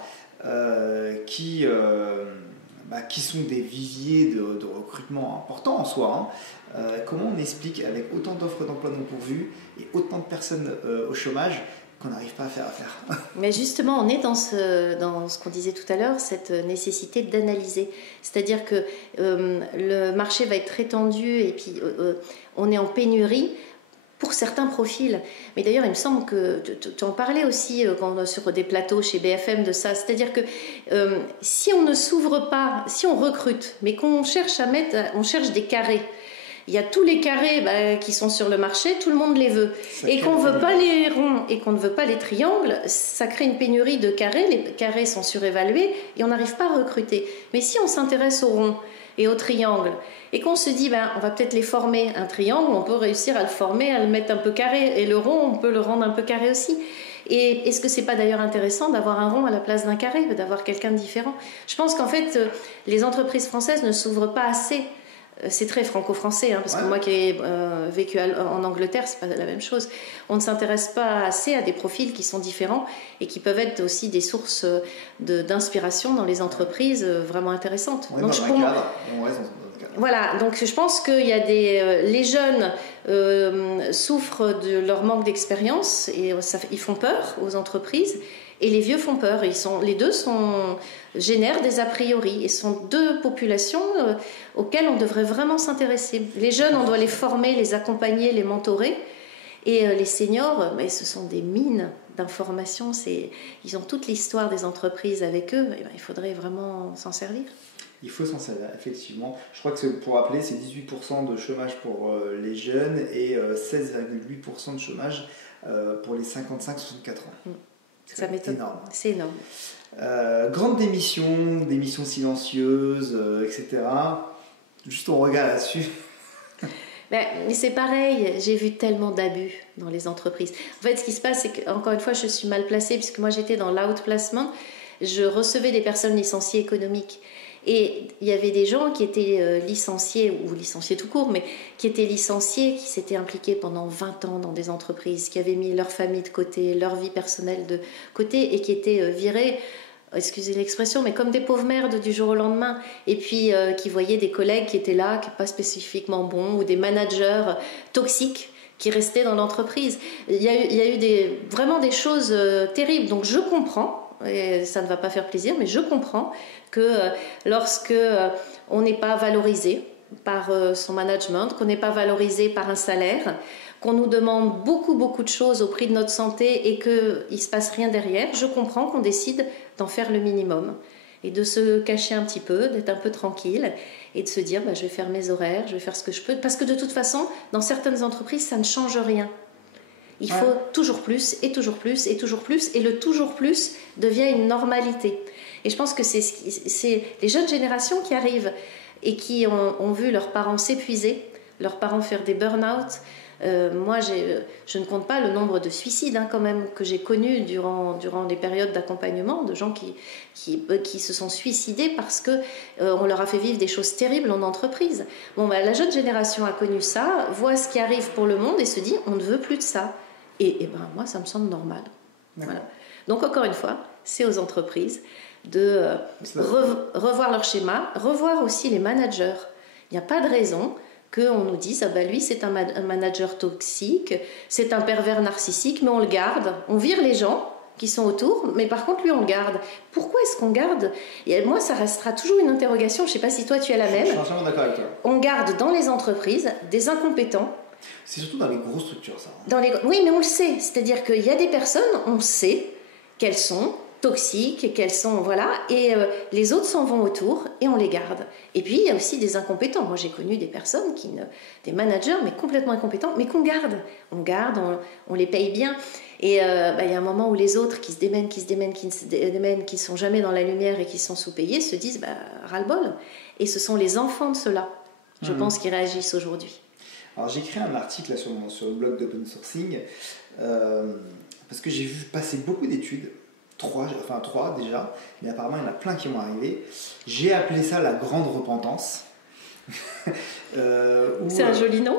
qui sont des viviers de recrutement importants en soi. Hein. Comment on explique avec autant d'offres d'emploi non pourvues et autant de personnes au chômage qu'on n'arrive pas à faire affaire? Mais justement, on est dans ce qu'on disait tout à l'heure, cette nécessité d'analyser. C'est-à-dire que le marché va être très tendu et puis on est en pénurie pour certains profils. Mais d'ailleurs, il me semble que tu en parlais aussi sur des plateaux chez BFM de ça. C'est-à-dire que si on ne s'ouvre pas, si on recrute, mais qu'on cherche on cherche des carrés. Il y a tous les carrés qui sont sur le marché, tout le monde les veut. Et qu'on ne veut pas les ronds et qu'on ne veut pas les triangles, ça crée une pénurie de carrés. Les carrés sont surévalués et on n'arrive pas à recruter. Mais si on s'intéresse aux ronds et aux triangles et qu'on se dit, on va peut-être les former. Un triangle, on peut réussir à le former, à le mettre un peu carré. Et le rond, on peut le rendre un peu carré aussi. Et est-ce que c'est pas d'ailleurs intéressant d'avoir un rond à la place d'un carré, d'avoir quelqu'un de différent? Je pense qu'en fait, les entreprises françaises ne s'ouvrent pas assez. C'est très franco-français, parce que moi qui ai vécu en Angleterre, c'est pas la même chose. On ne s'intéresse pas assez à des profils qui sont différents et qui peuvent être aussi des sources d'inspiration dans les entreprises vraiment intéressantes. Donc, voilà, donc je pense qu'il y a les jeunes souffrent de leur manque d'expérience et ils font peur aux entreprises. Et les vieux font peur. Les deux génèrent des a priori et sont 2 populations auxquelles on devrait vraiment s'intéresser. Les jeunes, on doit les former, les accompagner, les mentorer. Et les seniors, mais ce sont des mines d'informations, ils ont toute l'histoire des entreprises avec eux, et il faudrait vraiment s'en servir. Il faut s'en servir, effectivement. Je crois que pour rappeler, c'est 18% de chômage pour les jeunes et 16,8% de chômage pour les 55-64 ans. Ça m'étonne. Énorme. C'est énorme. Grande démission silencieuse, etc. Juste ton regard là-dessus. Mais c'est pareil, j'ai vu tellement d'abus dans les entreprises. En fait, ce qui se passe, c'est qu'encore une fois, je suis mal placée, puisque moi j'étais dans l'outplacement. Je recevais des personnes licenciées économiques. Et il y avait des gens qui étaient licenciés, ou licenciés tout court, mais qui étaient licenciés, qui s'étaient impliqués pendant 20 ans dans des entreprises, qui avaient mis leur famille de côté, leur vie personnelle de côté, et qui étaient virés, excusez l'expression, mais comme des pauvres merdes du jour au lendemain, et puis qui voyaient des collègues qui étaient là, qui pas spécifiquement bons, ou des managers toxiques qui restaient dans l'entreprise. Il y a eu vraiment des choses terribles, donc je comprends, et ça ne va pas faire plaisir, mais je comprends que lorsque on n'est pas valorisé par son management, qu'on n'est pas valorisé par un salaire, qu'on nous demande beaucoup de choses au prix de notre santé et qu'il ne se passe rien derrière, je comprends qu'on décide d'en faire le minimum et de se cacher un petit peu, d'être un peu tranquille et de se dire je vais faire mes horaires, je vais faire ce que je peux, parce que de toute façon, dans certaines entreprises, ça ne change rien. Il faut toujours plus et toujours plus et toujours plus, et le toujours plus devient une normalité. Et je pense que c'est les jeunes générations qui arrivent et qui ont vu leurs parents s'épuiser, leurs parents faire des burn-out. Moi, je ne compte pas le nombre de suicides quand même que j'ai connus durant les périodes d'accompagnement, de gens qui se sont suicidés parce qu'on leur a fait vivre des choses terribles en entreprise. La jeune génération a connu ça, voit ce qui arrive pour le monde et se dit on ne veut plus de ça. Et moi, ça me semble normal. Voilà. Donc, encore une fois, c'est aux entreprises de revoir leur schéma, revoir aussi les managers. Il n'y a pas de raison qu'on nous dise lui, c'est un manager toxique, c'est un pervers narcissique, mais on le garde. On vire les gens qui sont autour, mais par contre, lui, on le garde. Pourquoi est-ce qu'on garde ? Et moi, ça restera toujours une interrogation. Je ne sais pas si toi, tu as la même. Je suis entièrement d'accord avec toi. On garde dans les entreprises des incompétents. C'est surtout dans les grosses structures, ça. Oui, mais on le sait. C'est-à-dire qu'il y a des personnes, on sait qu'elles sont toxiques, qu'elles sont... Voilà, et les autres s'en vont autour et on les garde. Et puis, il y a aussi des incompétents. Moi, j'ai connu des personnes, des managers, mais complètement incompétents, mais qu'on garde. On garde, on les paye bien. Et il y a un moment où les autres qui se démènent, qui sont jamais dans la lumière et qui sont sous-payés, se disent ras-le-bol. Et ce sont les enfants de ceux-là, je pense, qui réagissent aujourd'hui. Alors j'ai écrit un article là, sur le blog d'Open Sourcing parce que j'ai vu passer beaucoup d'études, 3 déjà, mais apparemment il y en a plein qui vont arriver. J'ai appelé ça la grande repentance. C'est un joli nom.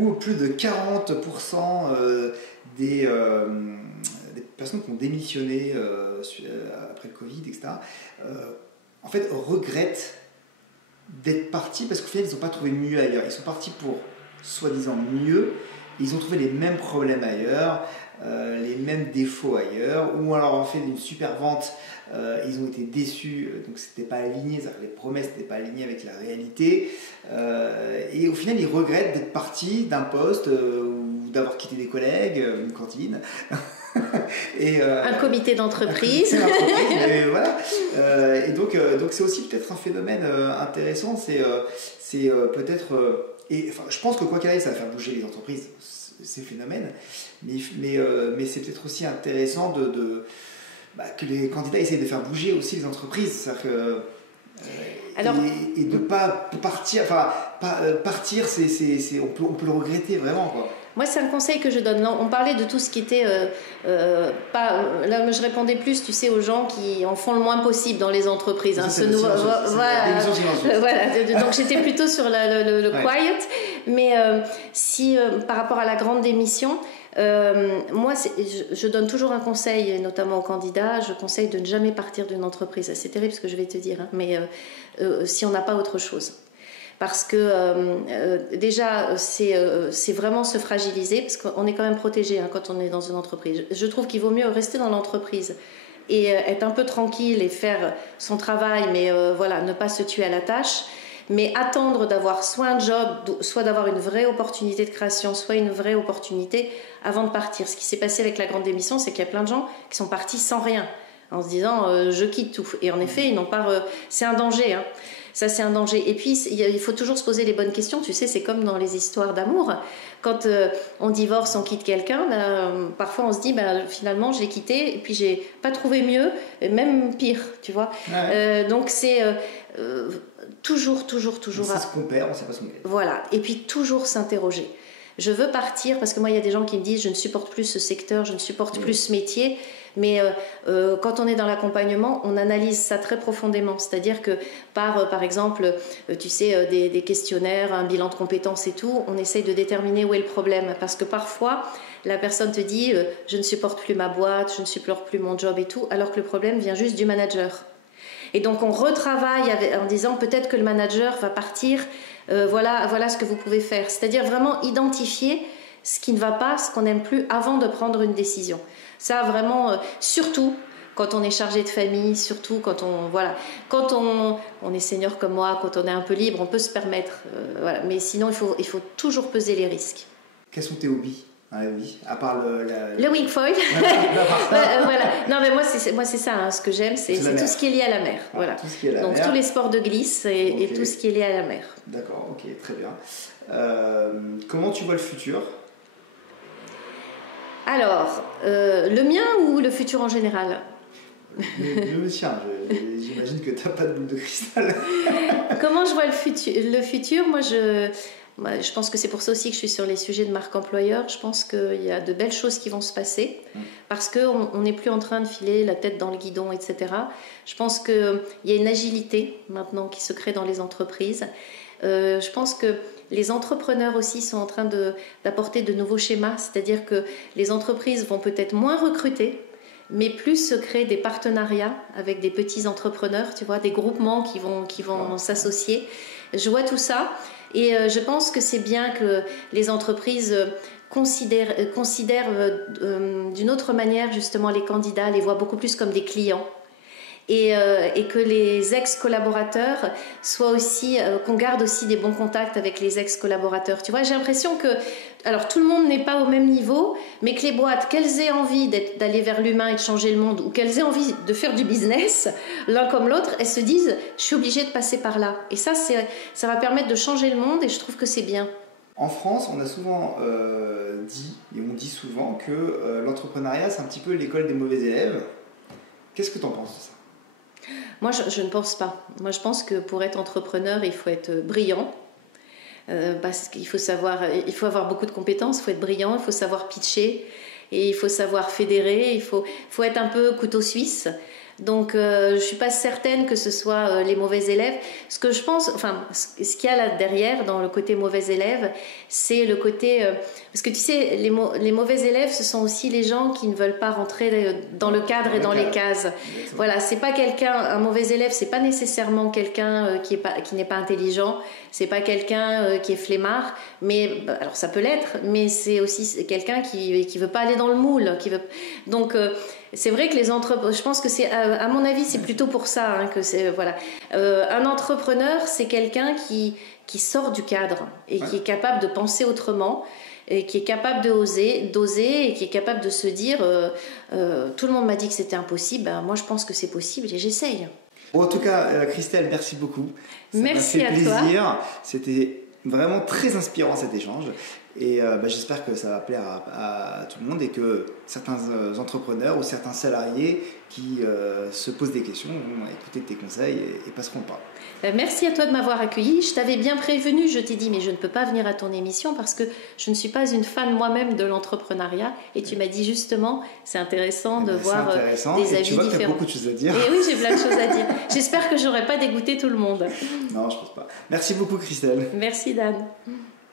Où plus de 40% des personnes qui ont démissionné après le Covid, etc., en fait regrettent d'être partis parce qu'au final ils n'ont pas trouvé mieux ailleurs. Ils sont partis pour soi-disant mieux, ils ont trouvé les mêmes problèmes ailleurs, les mêmes défauts ailleurs, ou alors en fait une super vente, ils ont été déçus, donc c'était pas aligné, les promesses n'étaient pas alignées avec la réalité, et au final ils regrettent d'être partis d'un poste ou d'avoir quitté des collègues, une cantine. Un comité d'entreprise. Et voilà. Et donc c'est aussi peut-être un phénomène intéressant, c'est peut-être et enfin, je pense que quoi qu'il arrive, ça va faire bouger les entreprises, ces phénomènes, mais c'est peut-être aussi intéressant que les candidats essayent de faire bouger aussi les entreprises, c'est-à-dire que et de ne pas partir, partir, on peut le regretter vraiment, quoi. Moi, c'est un conseil que je donne. Non, on parlait de tout ce qui était là, je répondais plus, tu sais, aux gens qui en font le moins possible dans les entreprises. Donc j'étais plutôt sur le quiet. Mais si par rapport à la grande démission, moi, je donne toujours un conseil, notamment aux candidats. Je conseille de ne jamais partir d'une entreprise. C'est terrible ce que je vais te dire, mais si on n'a pas autre chose. Parce que déjà, c'est vraiment se fragiliser, parce qu'on est quand même protégé quand on est dans une entreprise. Je trouve qu'il vaut mieux rester dans l'entreprise et être un peu tranquille et faire son travail, mais ne pas se tuer à la tâche, Mais attendre d'avoir soit un job, soit d'avoir une vraie opportunité de création, soit une vraie opportunité avant de partir. Ce qui s'est passé avec la grande démission, c'est qu'il y a plein de gens qui sont partis sans rien, en se disant je quitte tout. Et en effet, ils n'ont pas. C'est un danger. Hein. Ça, c'est un danger. Et puis, il faut toujours se poser les bonnes questions. Tu sais, c'est comme dans les histoires d'amour. Quand on divorce, on quitte quelqu'un, parfois on se dit, finalement, je l'ai quitté et puis j'ai pas trouvé mieux, et même pire, tu vois. Ouais. Donc, c'est toujours. C'est ce qu'on perd, on sait pas ce qu'on gagne. Voilà. Et puis, toujours s'interroger. Je veux partir parce que moi, il y a des gens qui me disent, je ne supporte plus ce secteur, je ne supporte plus ce métier. Mais quand on est dans l'accompagnement, on analyse ça très profondément. C'est-à-dire que par exemple, tu sais, des questionnaires, un bilan de compétences et tout, on essaye de déterminer où est le problème. Parce que parfois, la personne te dit je ne supporte plus ma boîte, je ne supporte plus mon job et tout, alors que le problème vient juste du manager. Et donc on retravaille en disant peut-être que le manager va partir, voilà ce que vous pouvez faire. C'est-à-dire vraiment identifier ce qui ne va pas, ce qu'on n'aime plus avant de prendre une décision. Ça vraiment, surtout quand on est chargé de famille, surtout quand on est senior comme moi, quand on est un peu libre, on peut se permettre. Voilà. Mais sinon, il faut toujours peser les risques. Quels sont tes hobbies dans la vie, à part le wingfoil? Voilà. Non, mais moi c'est ça. Hein. Ce que j'aime, c'est tout ce qui est lié à la mer. Voilà. Tout ce qui est la Donc mer. Tous les sports de glisse et tout ce qui est lié à la mer. D'accord. Ok. Très bien. Comment tu vois le futur? Alors, le mien ou le futur en général? Le tien, j'imagine que tu n'as pas de boule de cristal. Comment je vois le futur? Moi, je pense que c'est pour ça aussi que je suis sur les sujets de marque employeur. Je pense qu'il y a de belles choses qui vont se passer parce qu'on n'est plus en train de filer la tête dans le guidon, etc. Je pense qu'il y a une agilité maintenant qui se crée dans les entreprises. Je pense que les entrepreneurs aussi sont en train d'apporter de nouveaux schémas, c'est-à-dire que les entreprises vont peut-être moins recruter, mais plus se créer des partenariats avec des petits entrepreneurs, tu vois, des groupements qui vont s'associer. Je vois tout ça et je pense que c'est bien que les entreprises considèrent d'une autre manière justement les candidats, les voient beaucoup plus comme des clients. Et que les ex-collaborateurs soient aussi, qu'on garde aussi des bons contacts avec les ex-collaborateurs. Tu vois, j'ai l'impression que, alors tout le monde n'est pas au même niveau, mais que les boîtes, qu'elles aient envie d'aller vers l'humain et de changer le monde, ou qu'elles aient envie de faire du business, l'un comme l'autre, elles se disent, je suis obligée de passer par là. Et ça va permettre de changer le monde et je trouve que c'est bien. En France, on a souvent on dit souvent que l'entrepreneuriat, c'est un petit peu l'école des mauvais élèves. Qu'est-ce que tu en penses de ça? Moi, je ne pense pas. Moi, je pense que pour être entrepreneur, il faut être brillant. Parce qu'il faut avoir beaucoup de compétences, il faut être brillant, il faut savoir pitcher, et il faut savoir fédérer, il faut être un peu couteau suisse. Donc, je ne suis pas certaine que ce soit les mauvais élèves. Ce que je pense, ce qu'il y a là derrière, dans le côté mauvais élèves, c'est le côté... parce que tu sais, les mauvais élèves, ce sont aussi les gens qui ne veulent pas rentrer dans le cadre et dans les cases. Voilà, c'est pas un mauvais élève, c'est pas nécessairement quelqu'un qui n'est pas intelligent, c'est pas quelqu'un qui est flemmard, mais alors ça peut l'être, mais c'est aussi quelqu'un qui veut pas aller dans le moule, donc c'est vrai que je pense que c'est, à mon avis, c'est plutôt pour ça que c'est, voilà. Un entrepreneur, c'est quelqu'un qui sort du cadre et qui est capable de penser autrement, et qui est capable d'oser et qui est capable de se dire tout le monde m'a dit que c'était impossible, moi je pense que c'est possible et j'essaye. Bon, en tout cas, Christelle, merci beaucoup. Merci à toi. Ça m'a fait plaisir. C'était vraiment très inspirant cet échange. Et j'espère que ça va plaire à tout le monde et que certains entrepreneurs ou certains salariés qui se posent des questions vont écouter tes conseils et passeront le pas. Merci à toi de m'avoir accueilli. Je t'avais bien prévenu, je t'ai dit mais je ne peux pas venir à ton émission parce que je ne suis pas une fan moi-même de l'entrepreneuriat. Et tu m'as dit justement, c'est intéressant de voir des avis différents. Tu vois que tu as beaucoup de choses à dire. Et oui, j'ai plein de choses à dire. J'espère que je n'aurai pas dégoûté tout le monde. Non, je ne pense pas. Merci beaucoup Christelle. Merci Dan.